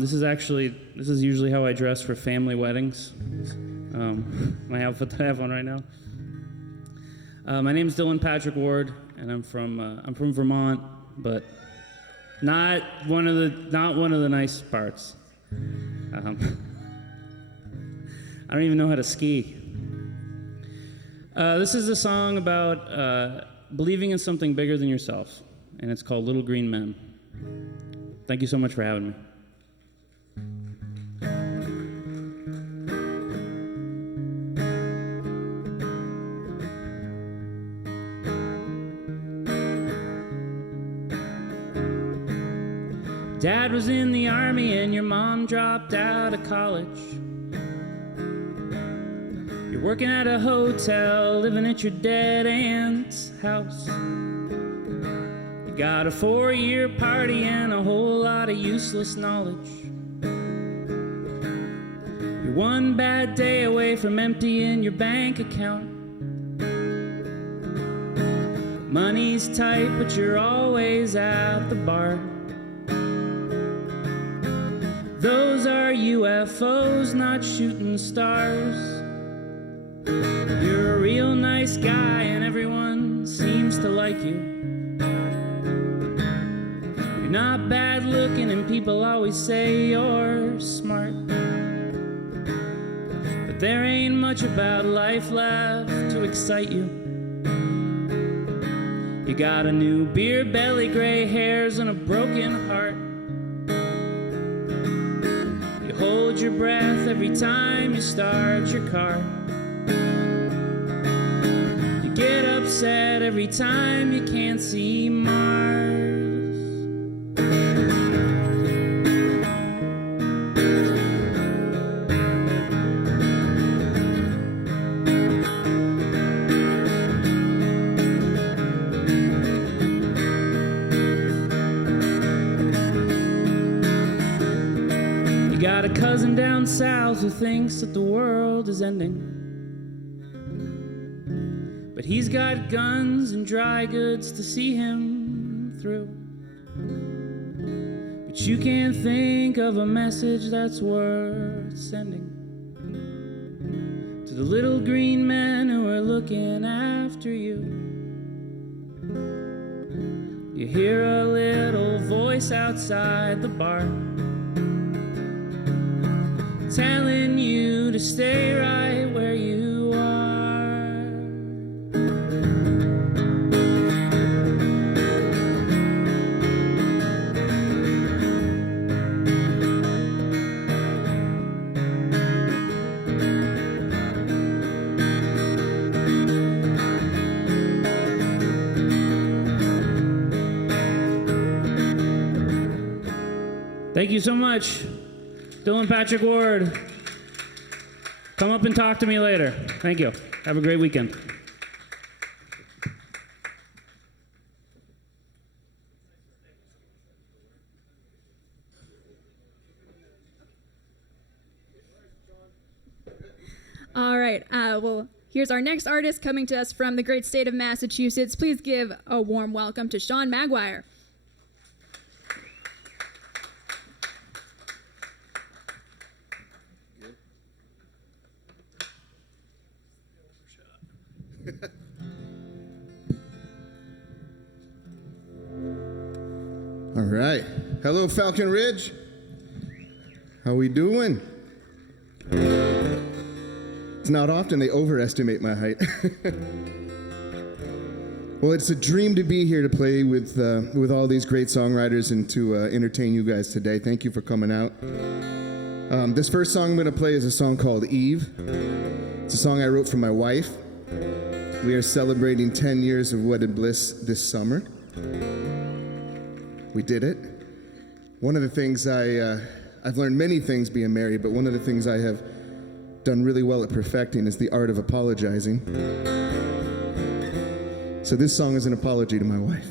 This is usually how I dress for family weddings. My outfit that I have on right now. My name is Dylan Patrick Ward, and I'm from Vermont, but Not one of the nice parts. I don't even know how to ski. This is a song about believing in something bigger than yourself, and it's called Little Green Men. Thank you so much for having me. Dad was in the army and your mom dropped out of college. You're working at a hotel, living at your dead aunt's house. You got a 4-year party and a whole lot of useless knowledge. You're one bad day away from emptying your bank account. Money's tight, but you're always at the bar. Those are UFOs, not shooting stars. You're a real nice guy and everyone seems to like you. You're not bad looking and people always say you're smart. But there ain't much about life left to excite you. You got a new beer belly, gray hairs, and a broken heart. Hold your breath every time you start your car. You get upset every time you can't see Mars. Got a cousin down south who thinks that the world is ending. But he's got guns and dry goods to see him through. But you can't think of a message that's worth sending to the little green men who are looking after you. You hear a little voice outside the bar telling you to stay right where you are. Thank you so much. Dylan Patrick Ward, come up and talk to me later. Thank you. Have a great weekend. All right. Well, here's our next artist coming to us from the great state of Massachusetts. Please give a warm welcome to Sean Maguire. All right. Hello, Falcon Ridge. How we doing? It's not often they overestimate my height. Well, it's a dream to be here to play with all these great songwriters and to entertain you guys today. Thank you for coming out. This first song I'm going to play is a song called Eve. It's a song I wrote for my wife. We are celebrating 10 years of wedded bliss this summer. We did it. One of the things I've learned many things being married, but one of the things I have done really well at perfecting is the art of apologizing. So this song is an apology to my wife.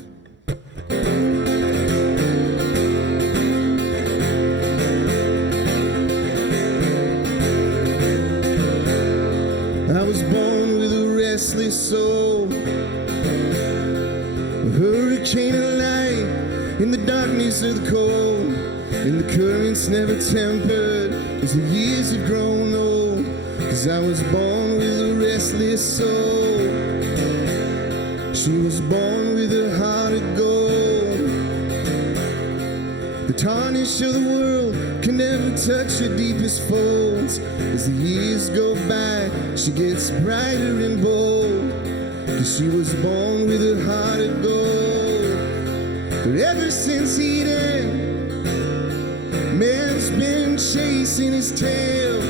I was born with a restless soul, a hurricane of light in the darkness of the cold, and the currents never tempered as the years had grown old. 'Cause I was born with a restless soul, she was born with a heart of gold. tarnish of the world can never touch her deepest folds. As the years go by, she gets brighter and bold, 'cause she was born with a heart of gold. But ever since Eden, man's been chasing his tail.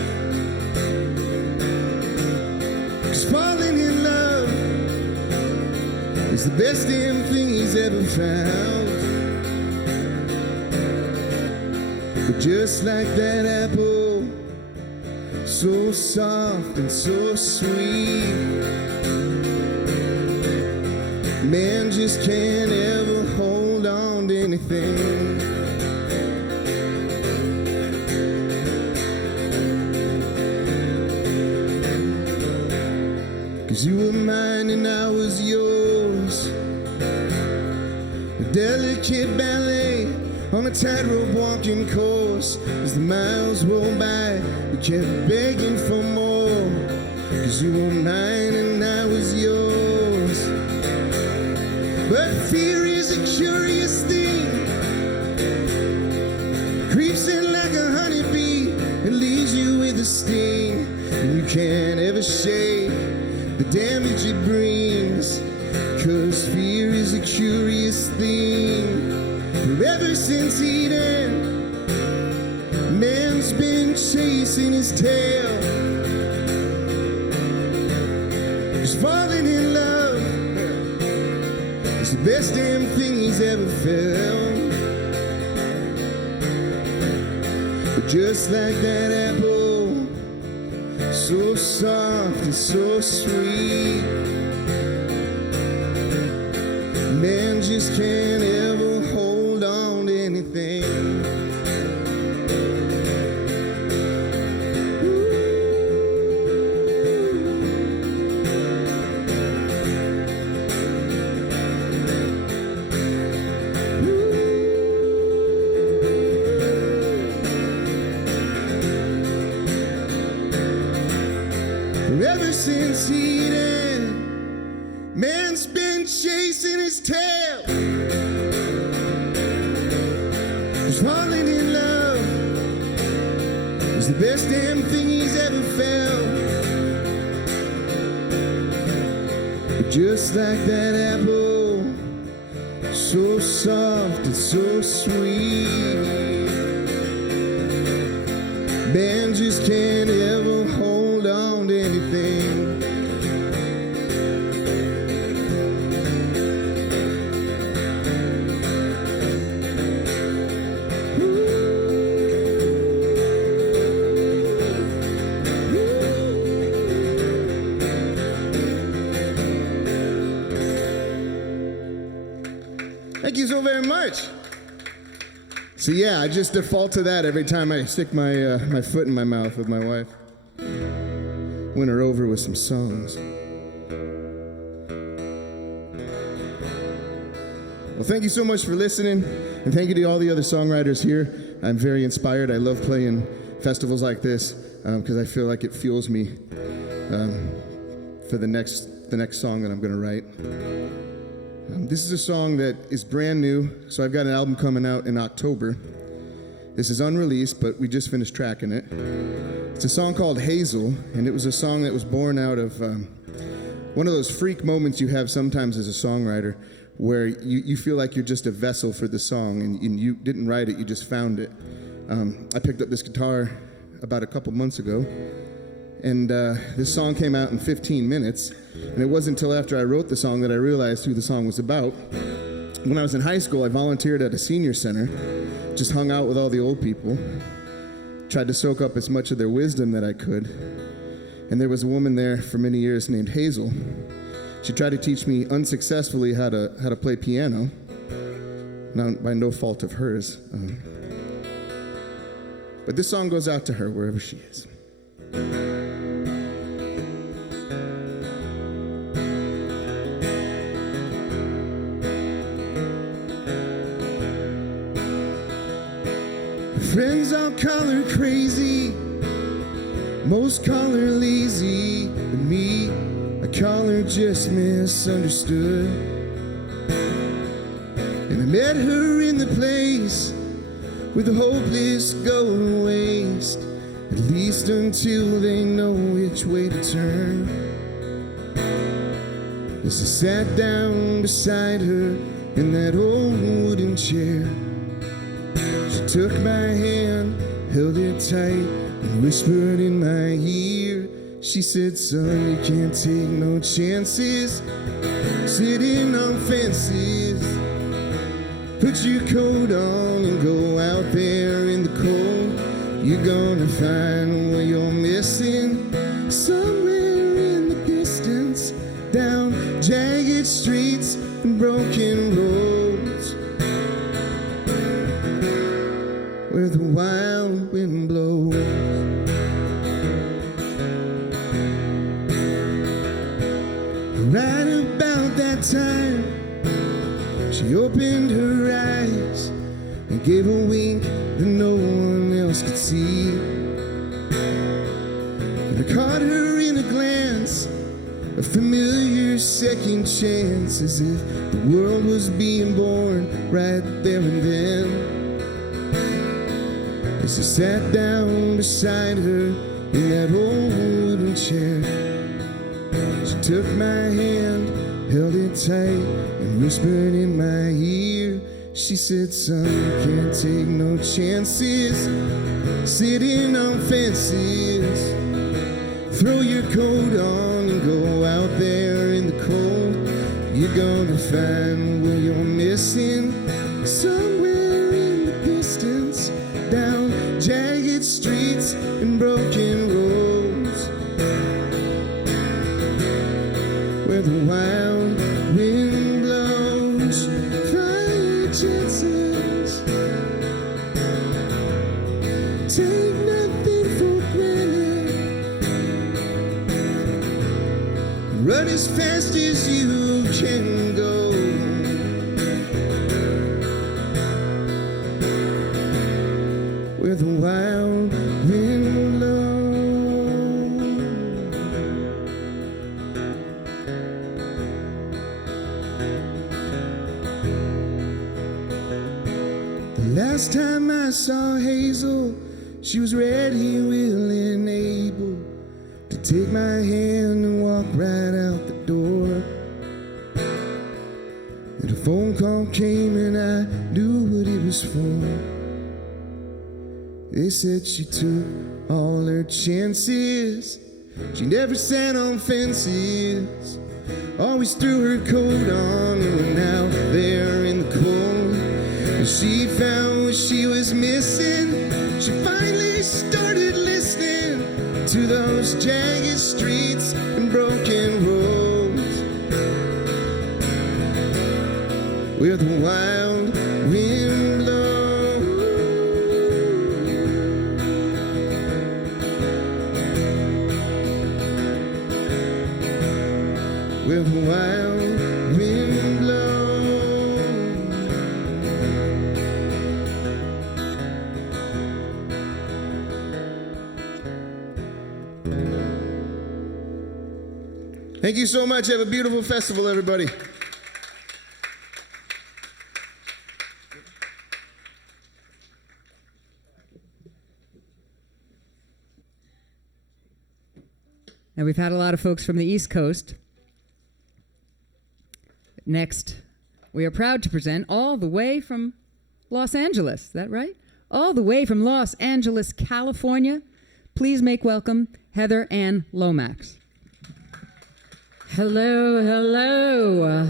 'Cause falling in love is the best damn thing he's ever found. But just like that apple, so soft and so sweet, man just can't ever hold on to anything. 'Cause you were mine and I was yours, a delicate ballet on a tightrope walking course. As the miles roll by, we kept begging for more. 'Cause you were mine and I was yours. But fear is a curious thing, creeps in like a honeybee and leaves you with a sting. And you can't ever shake the damage it brings, 'cause fear is a curious thing. For ever since Eden, man's been chasing his tail. 'Cause falling in love is the best damn thing he's ever felt. But just like that apple, so soft and so sweet, man just can't ever hold on to anything. Ever since Eden, man's been chasing his tail. 'Cause falling in love is the best damn thing he's ever felt. But just like that apple, so soft and so sweet, man just can't ever hold on to anything. Thank you so very much. So yeah, I just default to that every time I stick my my foot in my mouth with my wife. Win her over with some songs. Well, thank you so much for listening, and thank you to all the other songwriters here. I'm very inspired. I love playing festivals like this because I feel like it fuels me for the next song that I'm going to write. This is a song that is brand new, so I've got an album coming out in October. This is unreleased, but we just finished tracking it. It's a song called Hazel, and it was a song that was born out of one of those freak moments you have sometimes as a songwriter, where you feel like you're just a vessel for the song, and you didn't write it, you just found it. I picked up this guitar about a couple months ago, and this song came out in 15 minutes, and it wasn't until after I wrote the song that I realized who the song was about. When I was in high school, I volunteered at a senior center, just hung out with all the old people, tried to soak up as much of their wisdom that I could, and there was a woman there for many years named Hazel. She tried to teach me unsuccessfully how to play piano, by no fault of hers. But this song goes out to her wherever she is. Friends all call her crazy, most call her lazy, but me, I call her just misunderstood. And I met her in the place with hopeless go to waste, at least until they know which way to turn. As I sat down beside her in that old wooden chair, she took my hand, held it tight, and whispered in my ear. She said, son, you can't take no chances sitting on fences. Put your coat on and go out there in the cold. You're gonna find what you're missing somewhere in the distance, down jagged streets and broken roads, where the wild wind blows. Right about that time, she opened her eyes and gave a wink that no one else could see. And I caught her in a glance, a familiar second chance, as if the world was being born right there and then. As I sat down beside her in that old wooden chair, she took my hand, held it tight, and whispered in my ear. She said, son, you can't take no chances sitting on fences. Throw your coat on and go out there in the cold. You're gonna find what you're missing somewhere in the distance, down jagged streets and broken roads, where the wild wind blows. Find chances, take nothing for granted, run as fast as you can go. Where the wild wind blows. The last time I saw Hazel, she was ready, willing, able to take my hand and walk right out the door. And a phone call came and I knew what it was for. They said she took all her chances. She never sat on fences. Always threw her coat on and went out there in the cold. And she found what she was missing. She finally started listening to those jagged streets and broken roads, where the wild wind blows, where the wild wind blows. Thank you so much. Have a beautiful festival, everybody. Now, we've had a lot of folks from the East Coast. Next, we are proud to present all the way from Los Angeles. Is that right? All the way from Los Angeles, California. Please make welcome Heather Ann Lomax. Hello, hello.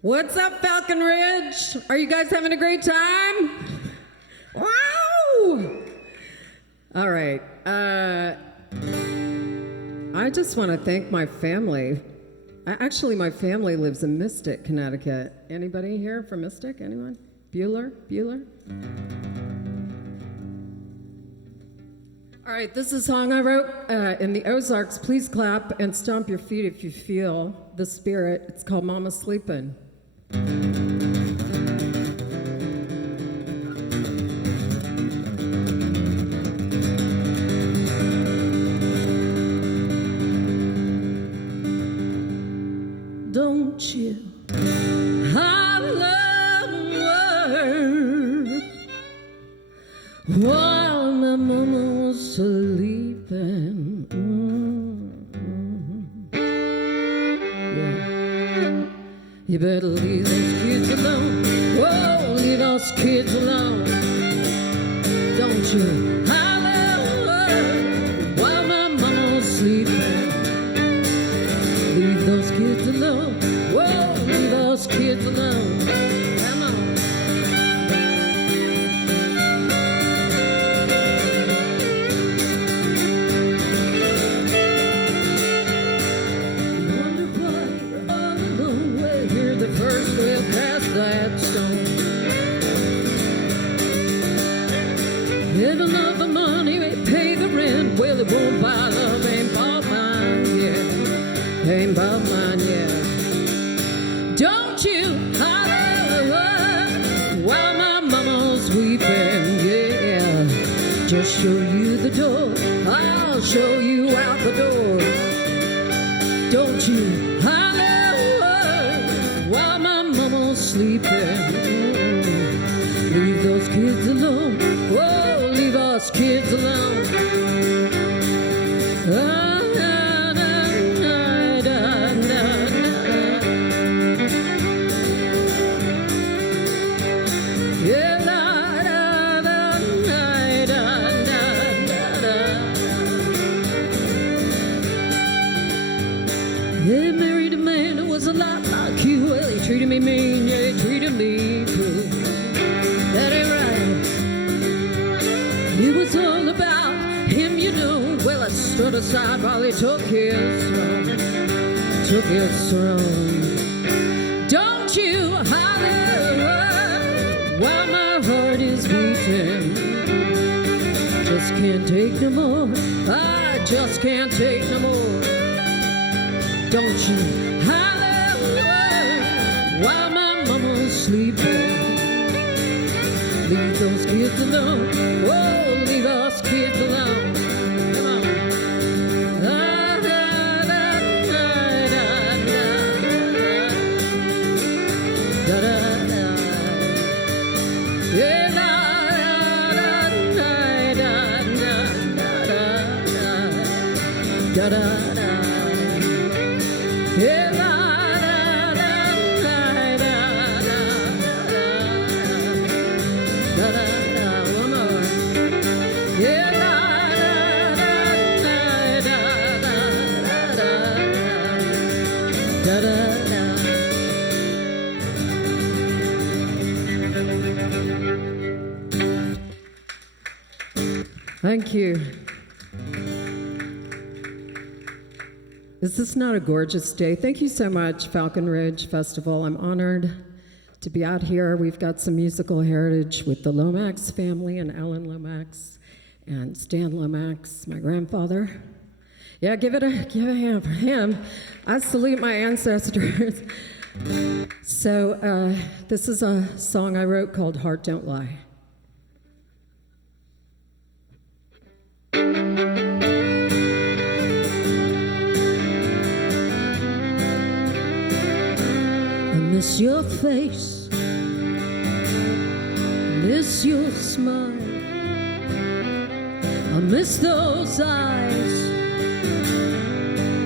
What's up, Falcon Ridge? Are you guys having a great time? Wow! All right. I just want to thank my family. Actually, my family lives in Mystic, Connecticut. Anybody here from Mystic? Anyone? Bueller? All right, this is a song I wrote in the Ozarks. Please clap and stomp your feet if you feel the spirit. It's called Mama Sleepin'. Don't you? I love while my mama was sleeping. Yeah. You better leave those kids alone. Whoa, leave those kids alone. Don't you holler while my mama was sleeping. Leave those kids alone. Whoa, leave those kids alone. Come on. Wonder why you're all alone. Well, you're the first wheel past that stone. Living off the money, we pay the rent. Well, it won't buy love, ain't bought mine, yeah. Ain't bought mine, yeah. Don't you holler while my mama's weeping, yeah. Just show you the door, I'll show you out the door. Don't you holler while my mama's sleeping. Leave those kids alone. Whoa, leave us kids alone. Ah, da, da, da, da, da. Yeah, da, da, da, da, da, da. Yeah, married a man who was a lot like you. Well, he treated me mean, yeah, he treated me cruel. That ain't right. It was all about him, you know. Well, I stood aside while he took his throne. Took his throne. Don't you holler while my heart is beating. Just can't take no more. I just can't take no more. Don't you holler while my mama's sleeping. Leave those kids alone. Whoa, leave us kids alone. Come on. Da, da, da, da, da, da, da, da. Yeah, da, da, da, da, da, da, da, da. Yeah, da, da, da, da, da, da. One more. Yeah, da, da, da, da, da, da, da. Thank you. Is this not a gorgeous day? Thank you so much, Falcon Ridge Festival. I'm honored to be out here. We've got some musical heritage with the Lomax family and Alan Lomax and Stan Lomax, my grandfather. Yeah, give a hand for him. I salute my ancestors. So this is a song I wrote called Heart Don't Lie. I miss your face, miss your smile, I miss those eyes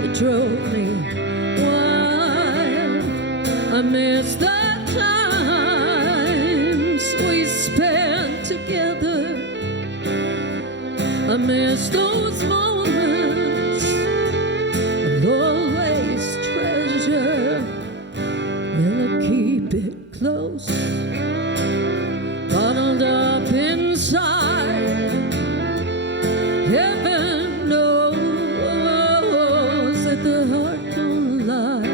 that drove me wild. I miss the times we spent together. I miss those moments I'll always treasure. Will I keep it close, bottled up inside? Heaven knows that the heart don't lie.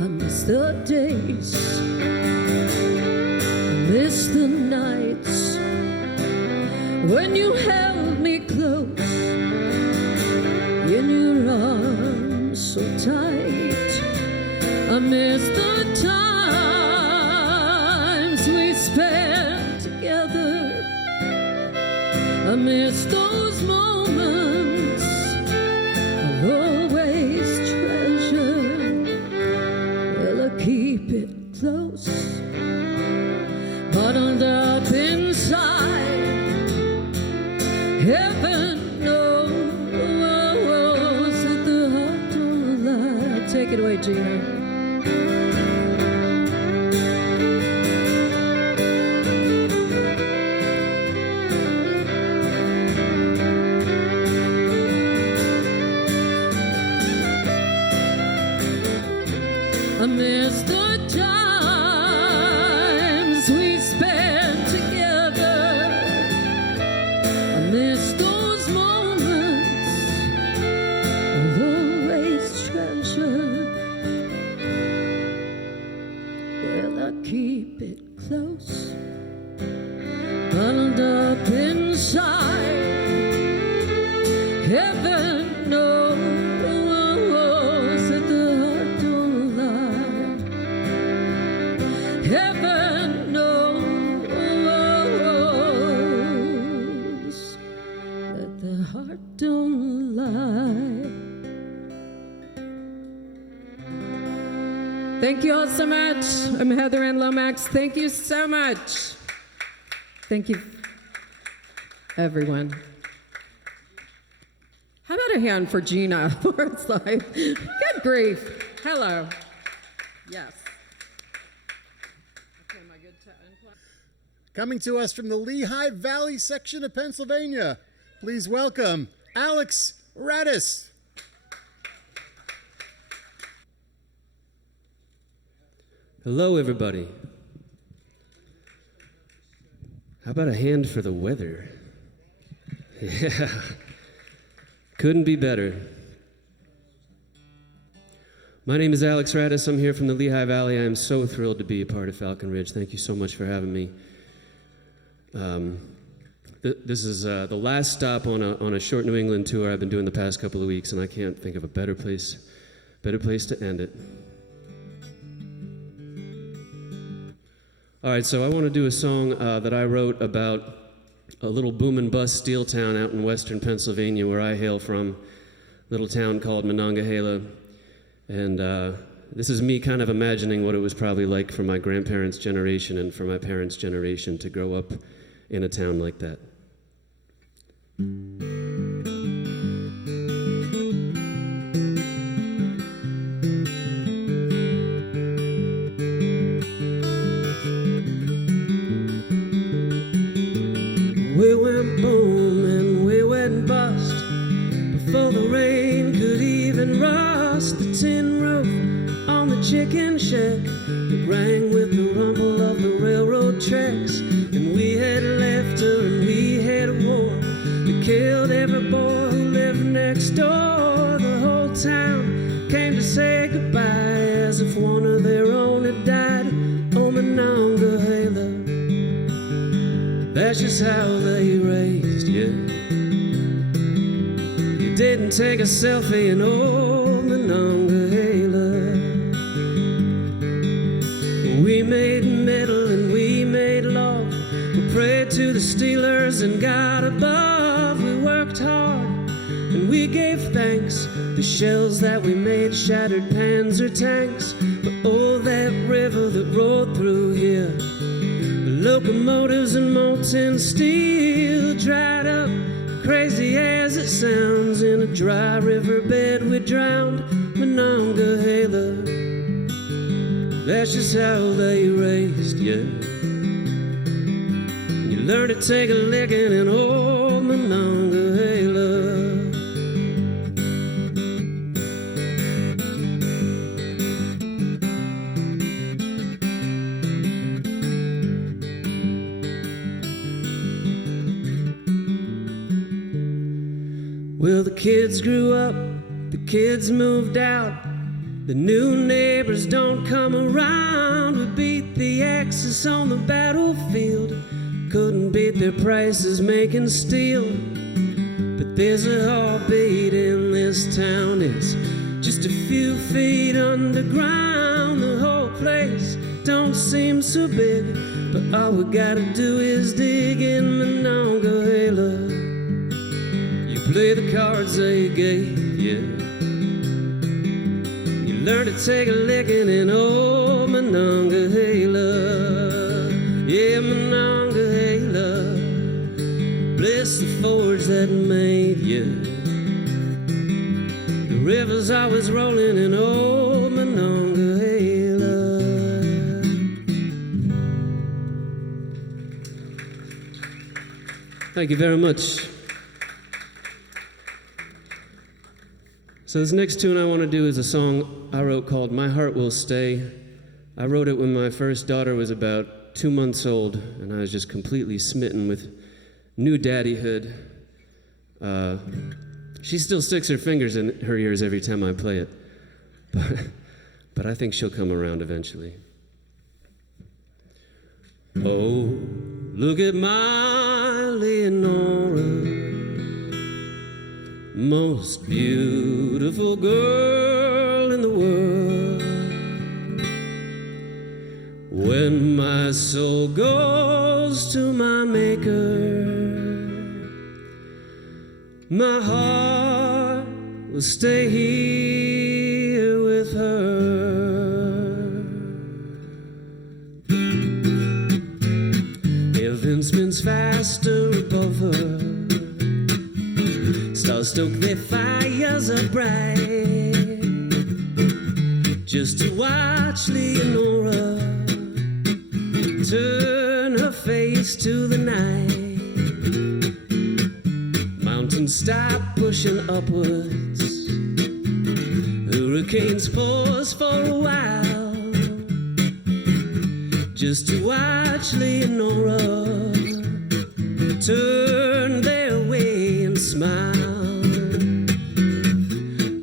I miss the days, I miss the nights when you held me close in your arms so tight. I miss the times we spent together. I miss those moments I'll always treasure. Take it away, Gina. I miss the times we spent together. I miss those moments I'll always treasure. Well, I keep it close, bundled up inside. Heaven knows that the heart don't lie. Heaven knows that the heart don't lie. Thank you all so much. I'm Heather Ann Lomax. Thank you so much. Thank you, everyone. How about a hand for Gina? It's like, good grief. Hello. Yes. Okay, am I good to unplug? Coming to us from the Lehigh Valley section of Pennsylvania, please welcome Alex Radis. Hello, everybody. How about a hand for the weather? Yeah, couldn't be better. My name is Alex Radis. I'm here from the Lehigh Valley. I am so thrilled to be a part of Falcon Ridge. Thank you so much for having me. This is the last stop on a short New England tour I've been doing the past couple of weeks, and I can't think of a better place to end it. All right, so I want to do a song that I wrote about a little boom and bust steel town out in western Pennsylvania where I hail from, a little town called Monongahela. And this is me kind of imagining what it was probably like for my grandparents' generation and for my parents' generation to grow up in a town like that. We went boom and we went bust before the rain could even rust the tin roof on the chicken shack that rang with the rumble of the railroad tracks. And we had laughter and we had war that killed every boy who lived next door. The whole town came to say goodbye as if one of their own had died. Oh, Monongahela, that's just how they raised you. You didn't take a selfie in old Monongahela. We made metal and we made love. We prayed to the Steelers and got above. We worked hard and we gave thanks. The shells that we made shattered Panzer tanks. But oh, that river that rolled through here, locomotives and molten steel, dried up, crazy as it sounds. In a dry riverbed we drowned Monongahela. That's just how they raised you. You learned to take a licking in old Monongahela. Well, the kids grew up, the kids moved out. The new neighbors don't come around. We beat the Axis on the battlefield. Couldn't beat their prices making steel. But there's a heartbeat in this town. It's just a few feet underground. The whole place don't seem so big, but all we gotta do is dig in Monongahela. Play the cards they gave you. You learn to take a licking in old Monongahela. Yeah, Monongahela. Bless the forge that made you. The river's always rolling in old Thank you very much. So this next tune I want to do is a song I wrote called My Heart Will Stay. I wrote it when my first daughter was about 2 months old, and I was just completely smitten with new daddyhood. She still sticks her fingers in her ears every time I play it, but I think she'll come around eventually. Oh, look at my Leonora, most beautiful girl in the world. When my soul goes to my maker, my heart will stay here with her. Heaven spins faster above her, stars stoke their fires up bright, just to watch Leonora turn her face to the night. Mountains stop pushing upwards, hurricanes pause for a while, just to watch Leonora turn their way and smile.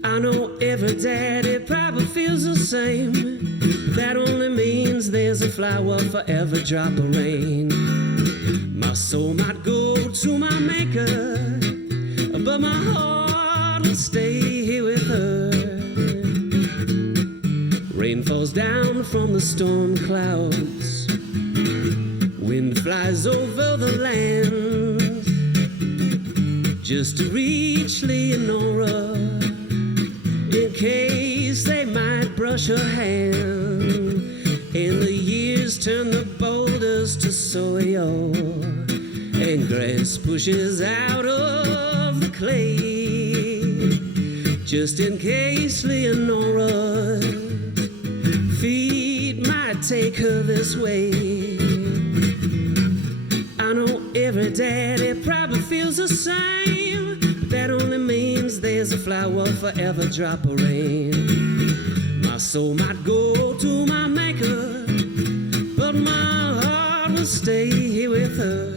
I know every daddy probably feels the same. That only means there's a flower for every drop of rain. My soul might go to my maker, but my heart will stay here with her. Rain falls down from the storm clouds, wind flies over the land, just to reach Leonora, in case they might brush her hand. And the years turn the boulders to soil, and grass pushes out of the clay, just in case Leonora's feet might take her this way. I know every daddy probably feels the same, but that only means there's a flower for every drop of rain. My soul might go to my maker, but my heart will stay here with her.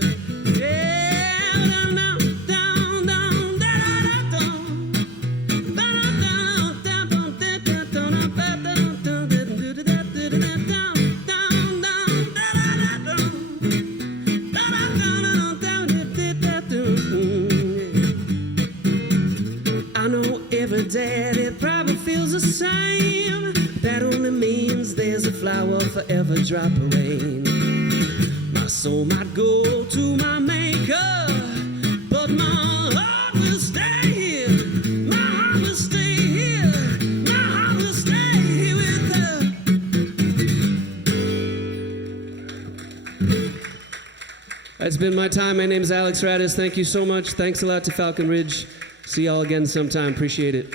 Daddy probably feels the same. That only means there's a flower for every drop of rain. My soul might go to my maker, but my heart will stay here. My heart will stay here. My heart will stay here with her. That's been my time. My name's Alex Radis. Thank you so much. Thanks a lot to Falcon Ridge. See y'all again sometime. Appreciate it.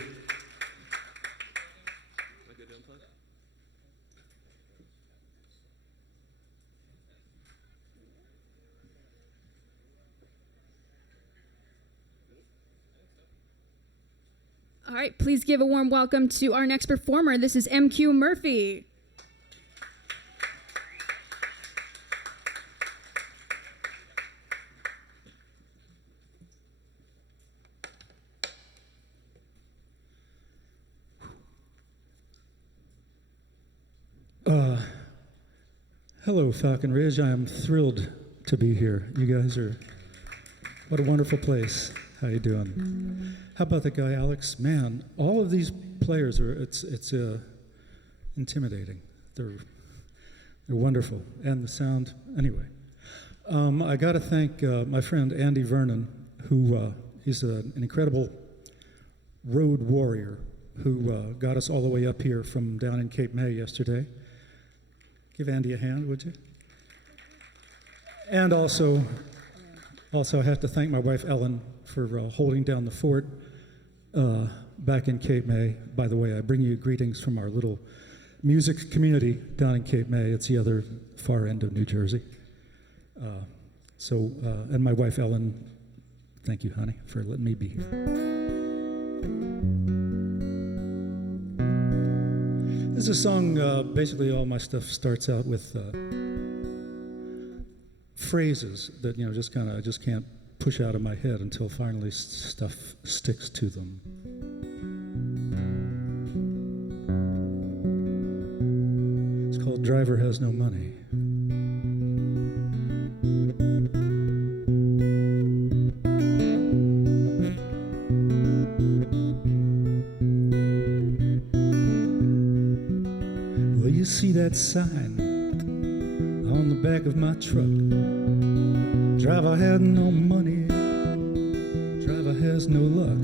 All right, please give a warm welcome to our next performer. This is MQ Murphy. Hello, Falcon Ridge. I am thrilled to be here. You guys are, what a wonderful place. How you doing? How about that guy, Alex? Man, all of these players are, it's intimidating. They're wonderful. And the sound, anyway. I got to thank my friend Andy Vernon, who he's an incredible road warrior who got us all the way up here from down in Cape May yesterday. Give Andy a hand, would you? And also I have to thank my wife Ellen for holding down the fort back in Cape May. By the way, I bring you greetings from our little music community down in Cape May. It's the other far end of New Jersey. So, and my wife Ellen, thank you, honey, for letting me be here. This is a song, basically all my stuff starts out with phrases that, you know, just kind of, I just can't push out of my head until finally stuff sticks to them. It's called Driver Has No Money. Well, you see that sign on the back of my truck. Driver had no money, driver has no luck.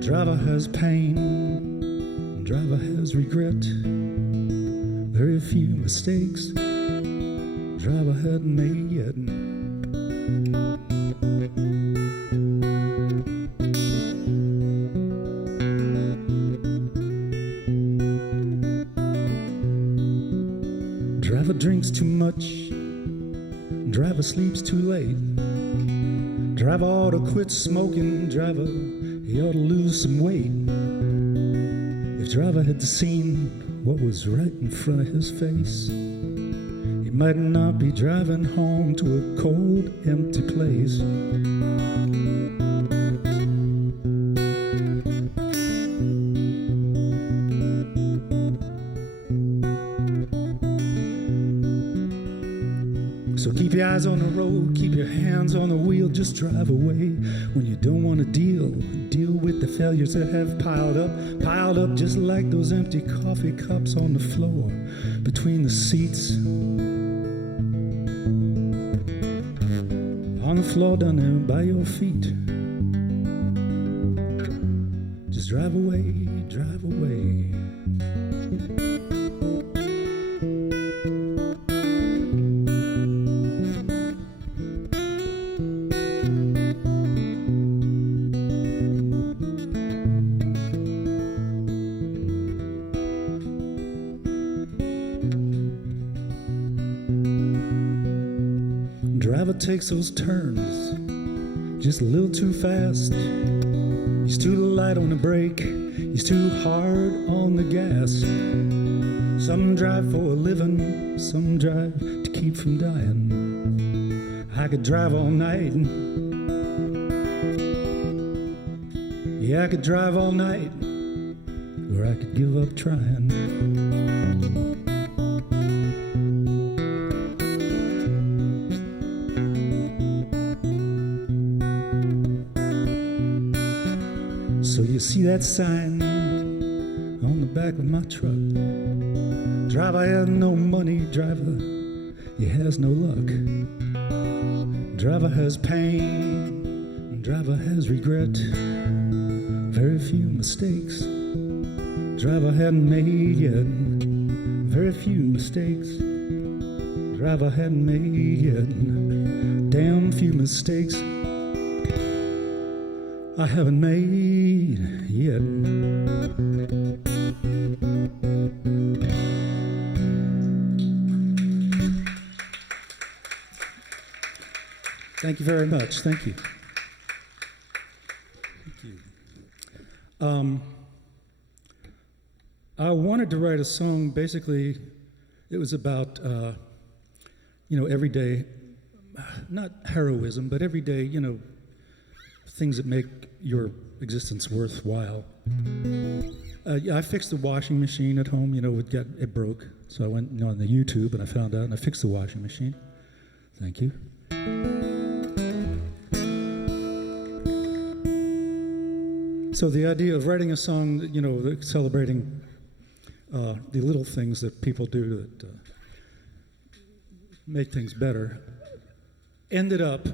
Driver has pain, driver has regret. Very few mistakes driver hadn't made yet. Driver drinks too much, driver sleeps too late. Driver ought to quit smoking, driver, he ought to lose some weight. If driver had seen what was right in front of his face, he might not be driving home to a cold, empty place. So keep your eyes on the road, keep your hands on the wheel, just drive away when you don't want to deal with the failures that have piled up just like those empty coffee cups on the floor between the seats. On the floor down there by your feet. Just drive away, drive away. Driver takes those turns just a little too fast. He's too light on the brake, he's too hard on the gas. Some drive for a living, some drive to keep from dying. I could drive all night. Yeah, I could drive all night, or I could give up trying. So you see that sign on the back of my truck. Driver has no money, driver, he has no luck. Driver has pain, driver has regret. Very few mistakes driver hadn't made yet. Very few mistakes driver hadn't made yet. Damn few mistakes I haven't made yet. Thank you very much. Thank you. Thank you. I wanted to write a song. Basically, it was about everyday, not heroism, but everyday, things that make your existence worthwhile. I fixed the washing machine at home. It broke, so I went on the YouTube and I found out, and I fixed the washing machine. Thank you. So the idea of writing a song, celebrating the little things that people do that make things better, ended up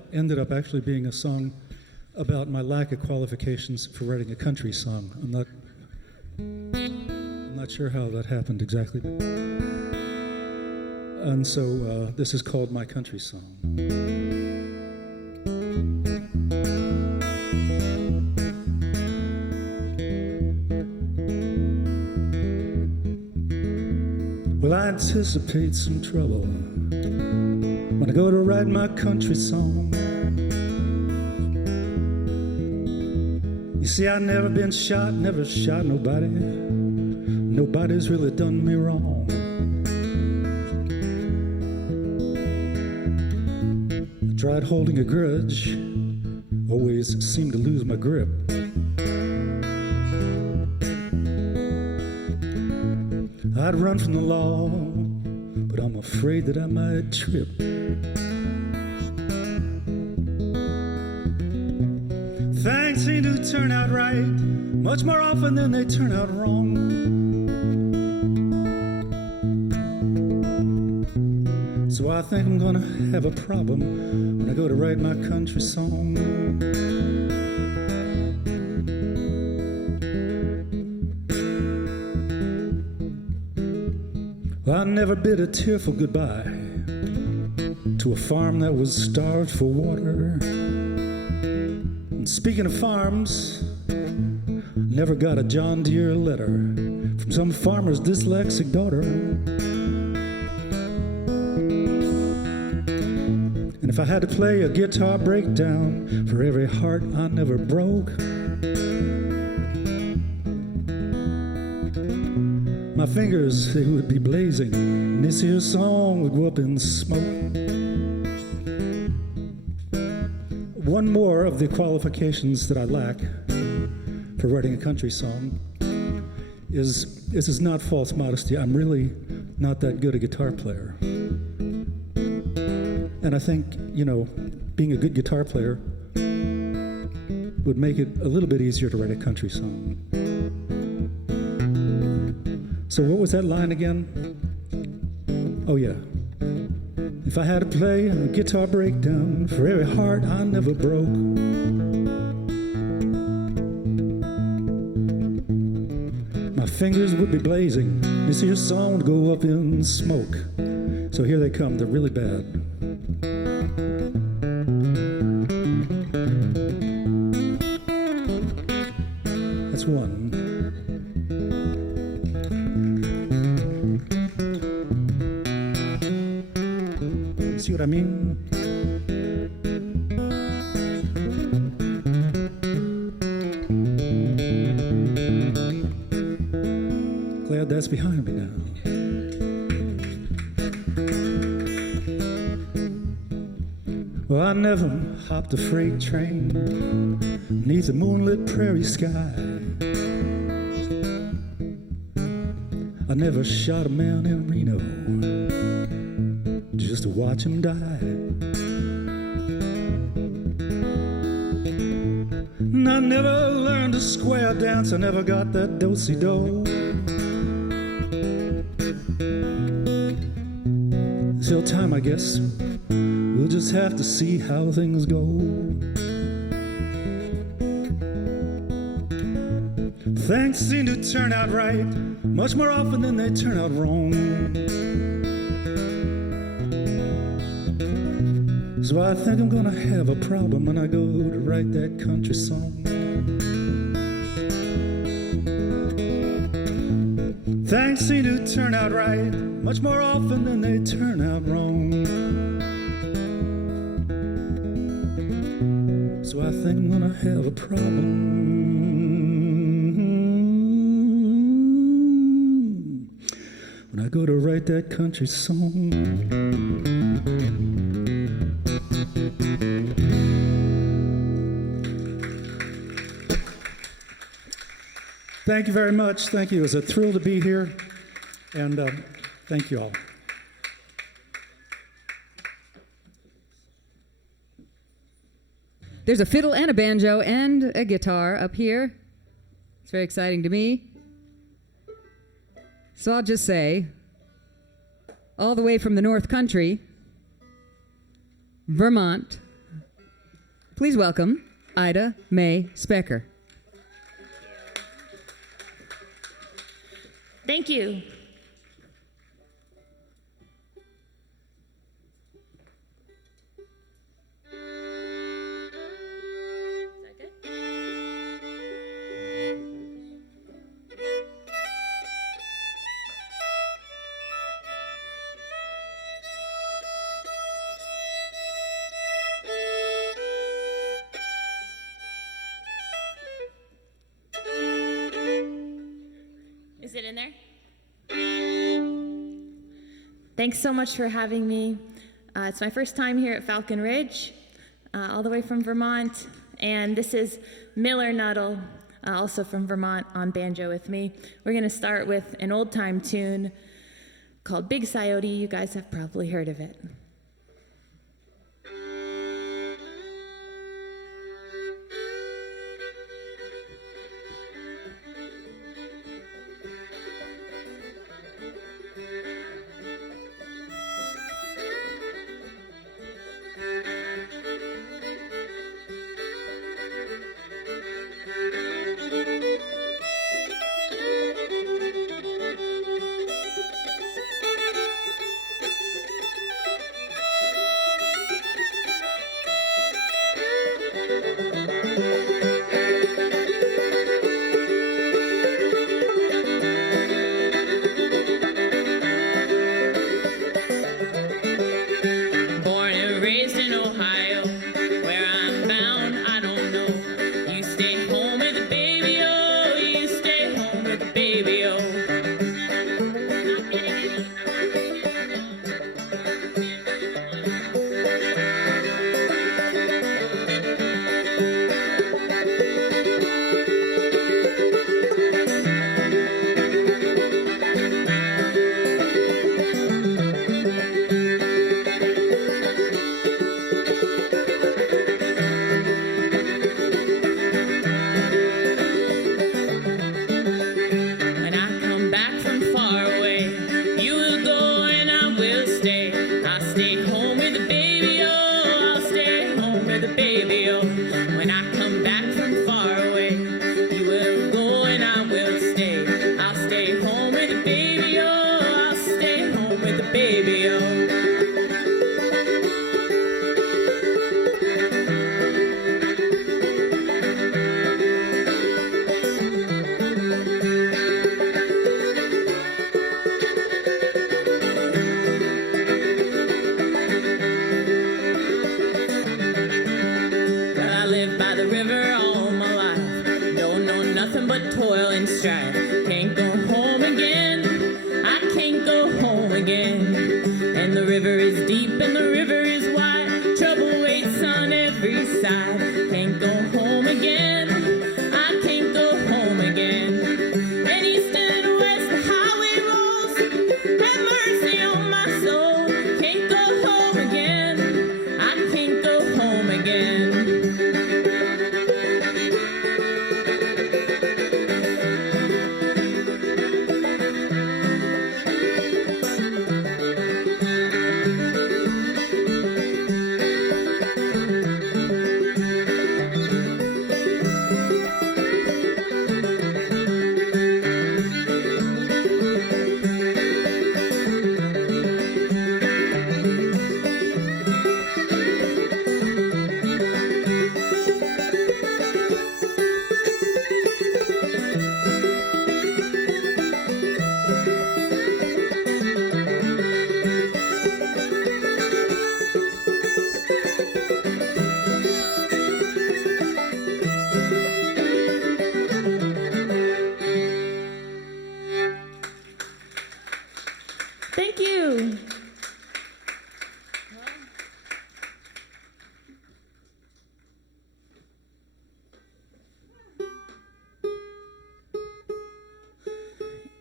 actually being a song about my lack of qualifications for writing a country song. I'm not sure how that happened exactly. And so this is called My Country Song. Well, I anticipate some trouble when I go to write my country song. You see, I've never been shot, never shot nobody. Nobody's really done me wrong. I tried holding a grudge, always seemed to lose my grip. I'd run from the law, but I'm afraid that I might trip. Things seem to turn out right much more often than they turn out wrong. So I think I'm gonna have a problem when I go to write my country song. I never bid a tearful goodbye to a farm that was starved for water. And speaking of farms, never got a John Deere letter from some farmer's dyslexic daughter. And if I had to play a guitar breakdown for every heart I never broke, my fingers, they would be blazing, and this here song would go up in smoke. One more of the qualifications that I lack for writing a country song is, this is not false modesty, I'm really not that good a guitar player. And I think, you know, being a good guitar player would make it a little bit easier to write a country song. So what was that line again? Oh yeah. If I had to play a guitar breakdown for every heart I never broke, my fingers would be blazing, this here song would go up in smoke. So here they come, they're really bad. That's one. See what I mean? Glad that's behind me now. Well, I never hopped a freight train beneath a moonlit prairie sky. I never shot a man in Reno just to watch him die. And I never learned to square dance, I never got that do-si-do. Till time, I guess, we'll just have to see how things go. Things seem to turn out right much more often than they turn out wrong. So I think I'm gonna have a problem when I go to write that country song. Things seem to turn out right much more often than they turn out wrong. So I think I'm gonna have a problem when I go to write that country song. Thank you very much. Thank you. It was a thrill to be here. And thank you all. There's a fiddle and a banjo and a guitar up here. It's very exciting to me. So I'll just say, all the way from the North Country, Vermont, please welcome Ida Mae Specker. Thank you. Is it in there? Thanks so much for having me. It's my first time here at Falcon Ridge, all the way from Vermont. And this is Miller Nuttall, also from Vermont, on banjo with me. We're going to start with an old-time tune called Big Coyote. You guys have probably heard of it.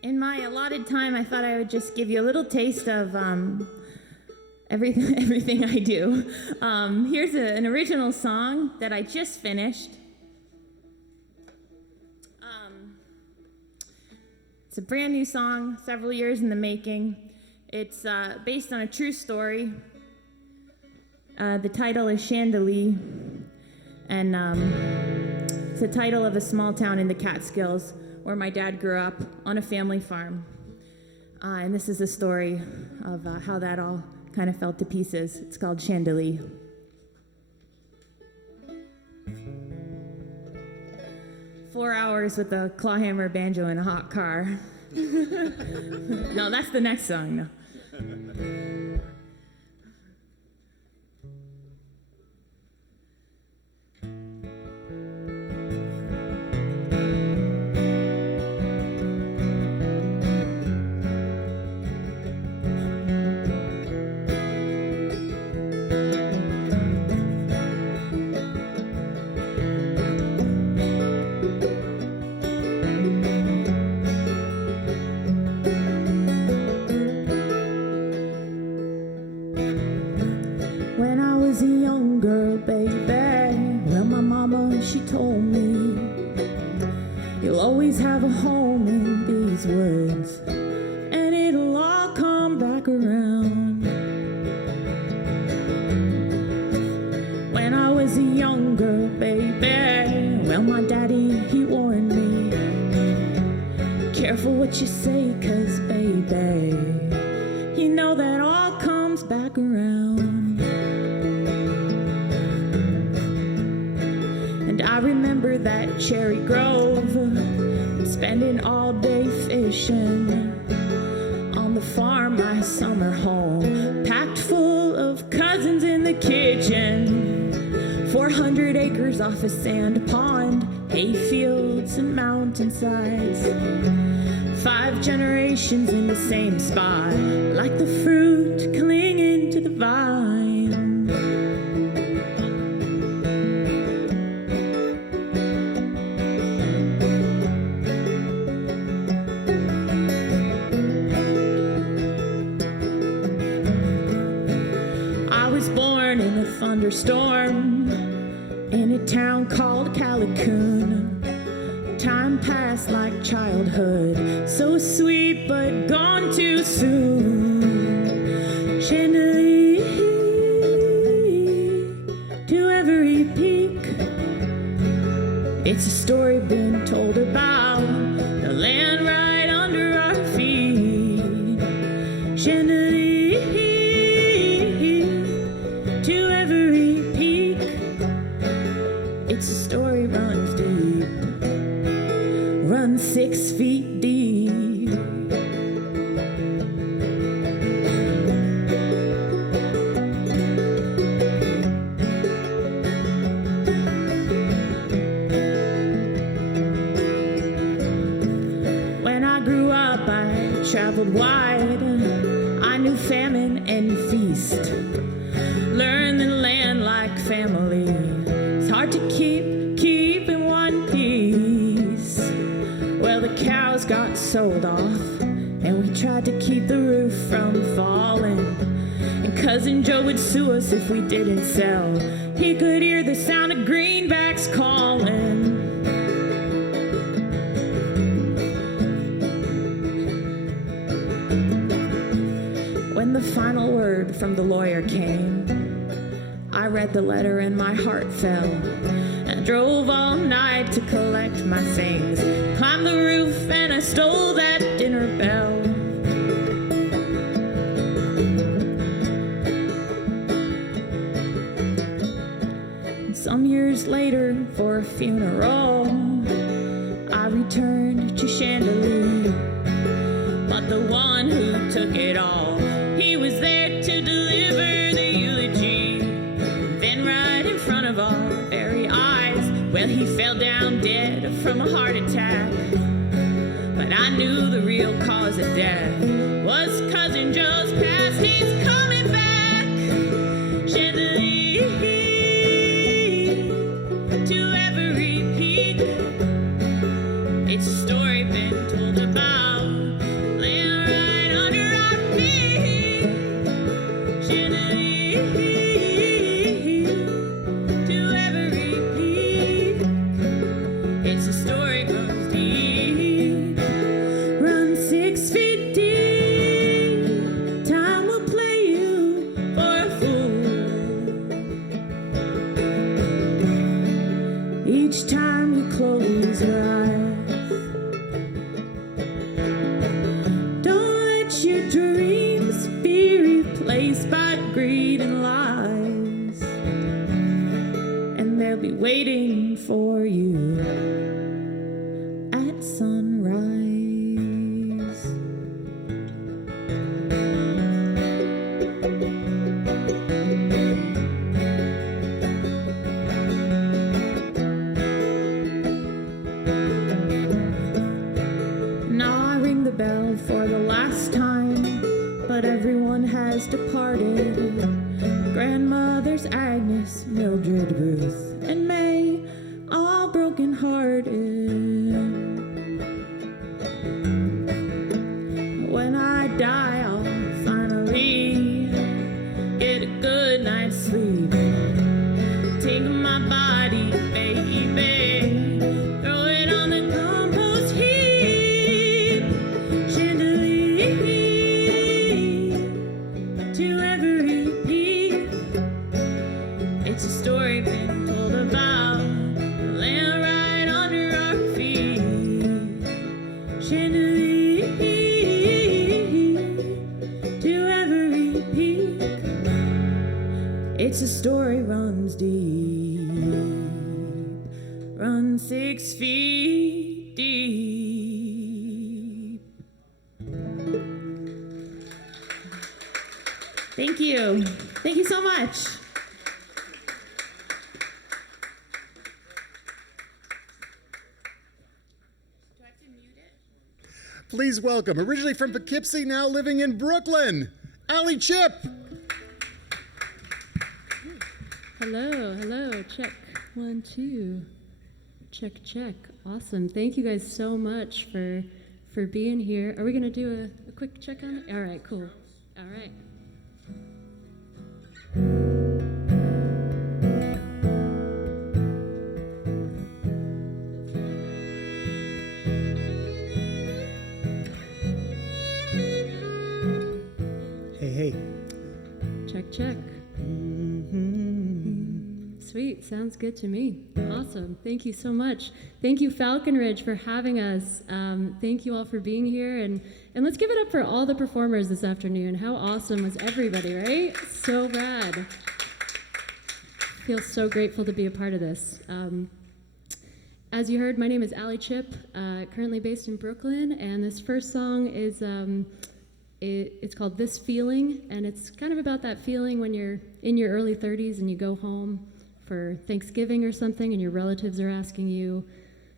In my allotted time, I thought I would just give you a little taste of everything I do. Here's an original song that I just finished. It's a brand new song, several years in the making. It's based on a true story. The title is Chandelier, and it's the title of a small town in the Catskills where my dad grew up on a family farm. And this is the story of how that all kind of fell to pieces. It's called Chandelier. "4 hours with a clawhammer banjo in a hot car." No, that's the next song, no. home in these woods, and it'll all come back around. When I was a young girl, baby, well, my daddy, he warned me, careful what you say, 'cause, baby, you know that all comes back around. And I remember that cherry grove, spending all day fishing on the farm, my summer home, packed full of cousins in the kitchen. 400 acres off a sand pond, hay fields and mountainsides. 5 generations in the same spot, like the fruit clinging to the vine. I was born in a thunderstorm in a town called Callicoon. Time passed like childhood, so sweet but gone too soon. Chandelier to every peak, it's a story been told about the land right under our feet. Chandelier to every peak, it's a story runs deep, runs 6 feet deep. When I grew up, I traveled wide. I knew famine and feast. Learned the land like family. It's hard to keep in one piece. Well, the cows got sold off, and we tried to keep the roof from falling. And Cousin Joe would sue us if we didn't sell. He could hear the sound of greenbacks calling. When the final word from the lawyer came, I read the letter and my heart fell. I drove all night to collect my things, climbed the roof and I stole that dinner bell. And some years later, for a funeral, I returned to Chandelier. But the one who took it all, he was there to deliver the eulogy. Then right in front of our very eyes, well, he fell down dead from a heart attack. But I knew the real cause of death was Cousin Joe's past. He's coming back. Chandelier to every peak. It's a story been told about land right under our feet. Chandelier to every peak. It's a story goes deep, runs 6 feet deep. Time will play you for a fool. Each time you close your eyes, don't let your dreams be replaced by greed and lies. And they'll be waiting for you at sunrise. Now I ring the bell for the last time, but everyone has departed. Grandmothers Agnes, Mildred, Ruth, and May, all broken hearted. When I die, I'll finally get a good night's sleep. Take my body, baby, throw it on the compost heap. tenderly to every peak. It's a story runs deep, runs 6 feet deep. Thank you. Thank you so much. Please welcome, originally from Poughkeepsie, now living in Brooklyn, Allie Chip. Hello, hello, check, 1, 2, check. Awesome, thank you guys so much for being here. Are we gonna do a quick check on it? All right, cool, all right. Hey. Check. Sweet, sounds good to me. Awesome, thank you so much. Thank you, Falcon Ridge, for having us. Thank you all for being here, and let's give it up for all the performers this afternoon. How awesome was everybody, right? So rad. Feel so grateful to be a part of this. As you heard, my name is Allie Chip, currently based in Brooklyn, and this first song is it's called This Feeling, and it's kind of about that feeling when you're in your early 30s and you go home for Thanksgiving or something and your relatives are asking you,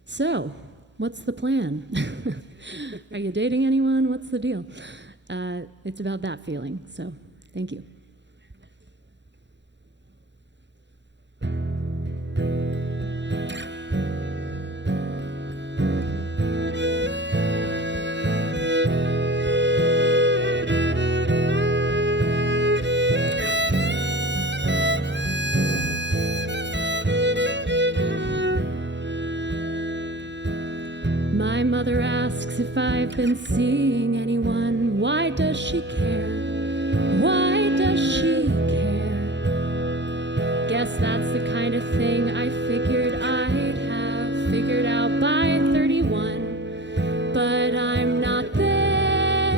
so, what's the plan? Are you dating anyone? What's the deal? It's about that feeling, so thank you. My mother asks if I've been seeing anyone. Why does she care? Why does she care? Guess that's the kind of thing I figured I'd have figured out by 31. But I'm not there.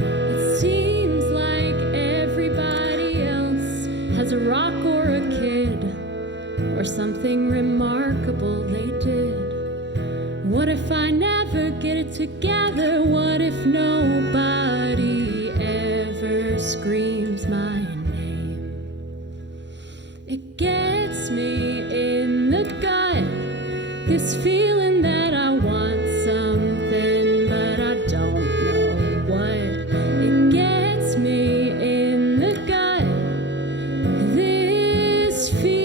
It seems like everybody else has a rock or a kid or something remarkable they did. What if I never get it together? What if nobody ever screams my name? It gets me in the gut, this feeling that I want something, but I don't know what. It gets me in the gut, this feeling.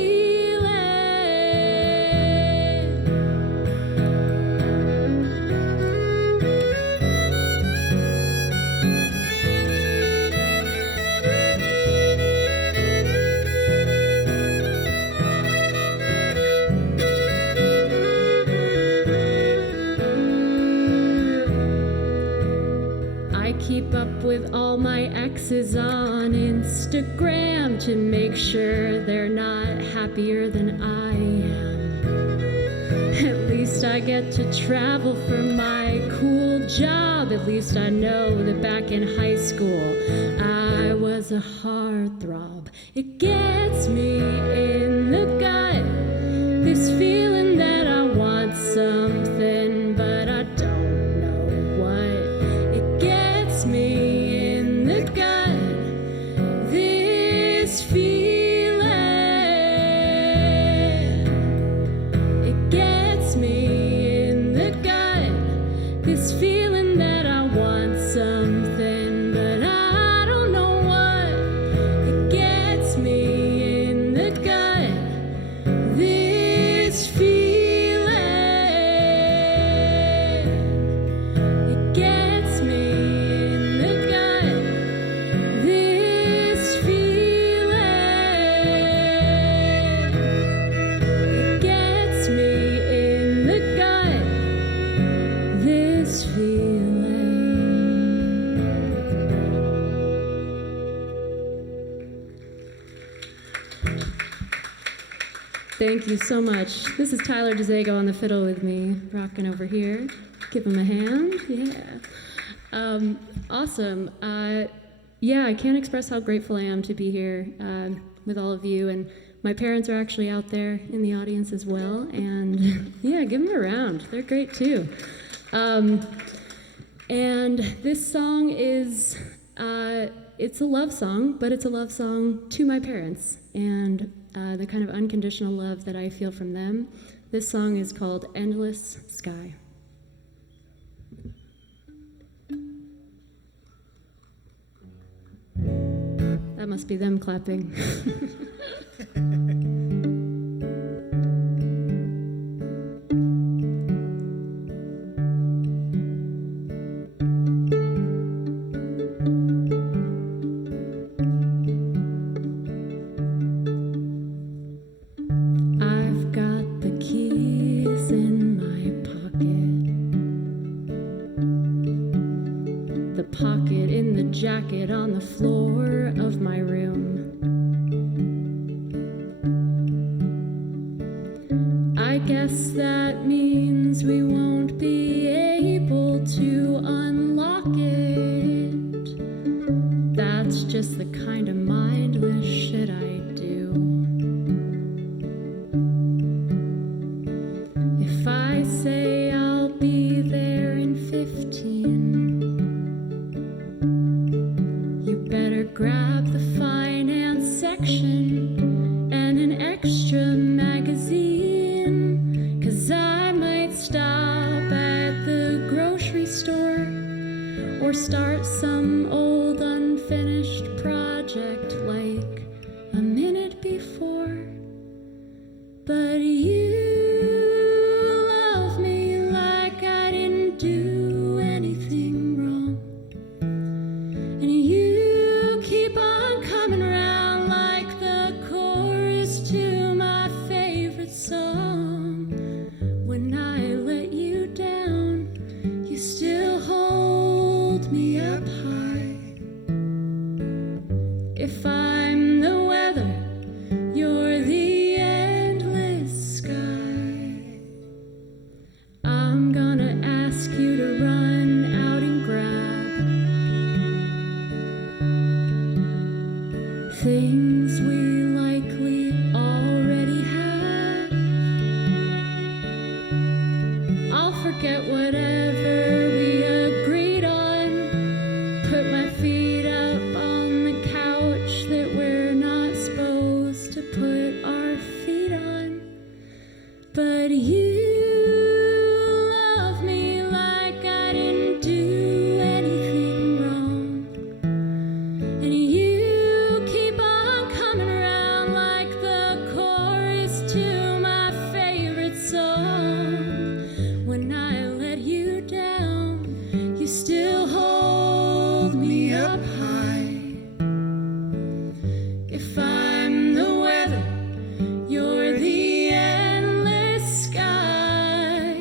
Keep up with all my exes on Instagram to make sure they're not happier than I am. At least I get to travel for my cool job. At least I know that back in high school I was a heartthrob. It gets me in the gut, this feeling that I want something, but I don't know what. It gets me in the gut, this feeling. It gets me in the gut, this feeling that I want something, but I don't know what. It gets me in the gut, this feeling. It gets me in the gut, this feeling. It gets me in the gut, this feeling. Thank you so much. This is Tyler DeZago on the fiddle with me, rocking over here. Give him a hand. Yeah. Awesome. Yeah, I can't express how grateful I am to be here with all of you. And my parents are actually out there in the audience as well. And yeah, give them a round. They're great too. And this song is, it's a love song, but it's a love song to my parents and the kind of unconditional love that I feel from them. This song is called Endless Sky. That must be them clapping. I've got the keys in my pocket, the pocket in the jacket on the floor of my room. I guess that means we won't be able to unlock it. That's just the kind of mindless shit I do. If I say I'll be there in 15, you better grab the finance section and an extra magazine, 'cause I might stop at the grocery store or start some old unfinished project like a minute before. But you love me like I didn't do anything wrong, and you keep on coming around like the chorus to my favorite song. When I let you down, you still hold me up high. If I'm the weather, you're the endless sky. I'm gonna ask you to run out and grab things we likely already have. I'll forget whatever we agreed on, put my feet up on the couch that we're not supposed to put our feet on. But you love me like I didn't do anything wrong, and you keep on coming around like the chorus to my favorite song. When I let you down, you still hold me up high. If I'm the weather, you're the endless sky.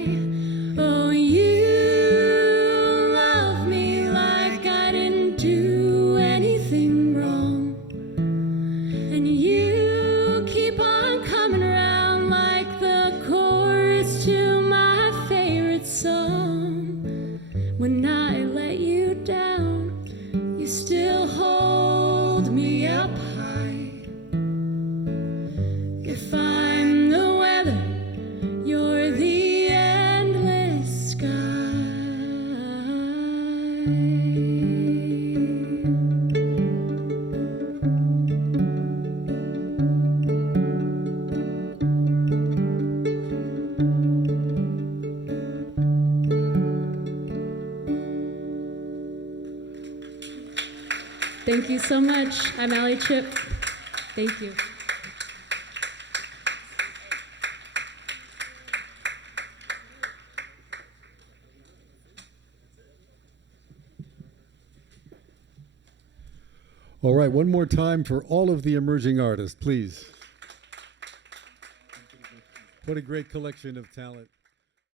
Oh, you love me like I didn't do anything wrong, and you keep on coming around like the chorus to my favorite song. When I let you down, you still hold me up high. If I'm the weather, you're the endless sky. Thank you so much. I'm Allie Chip. Thank you. All right, one more time for all of the emerging artists, please. What a great collection of talent.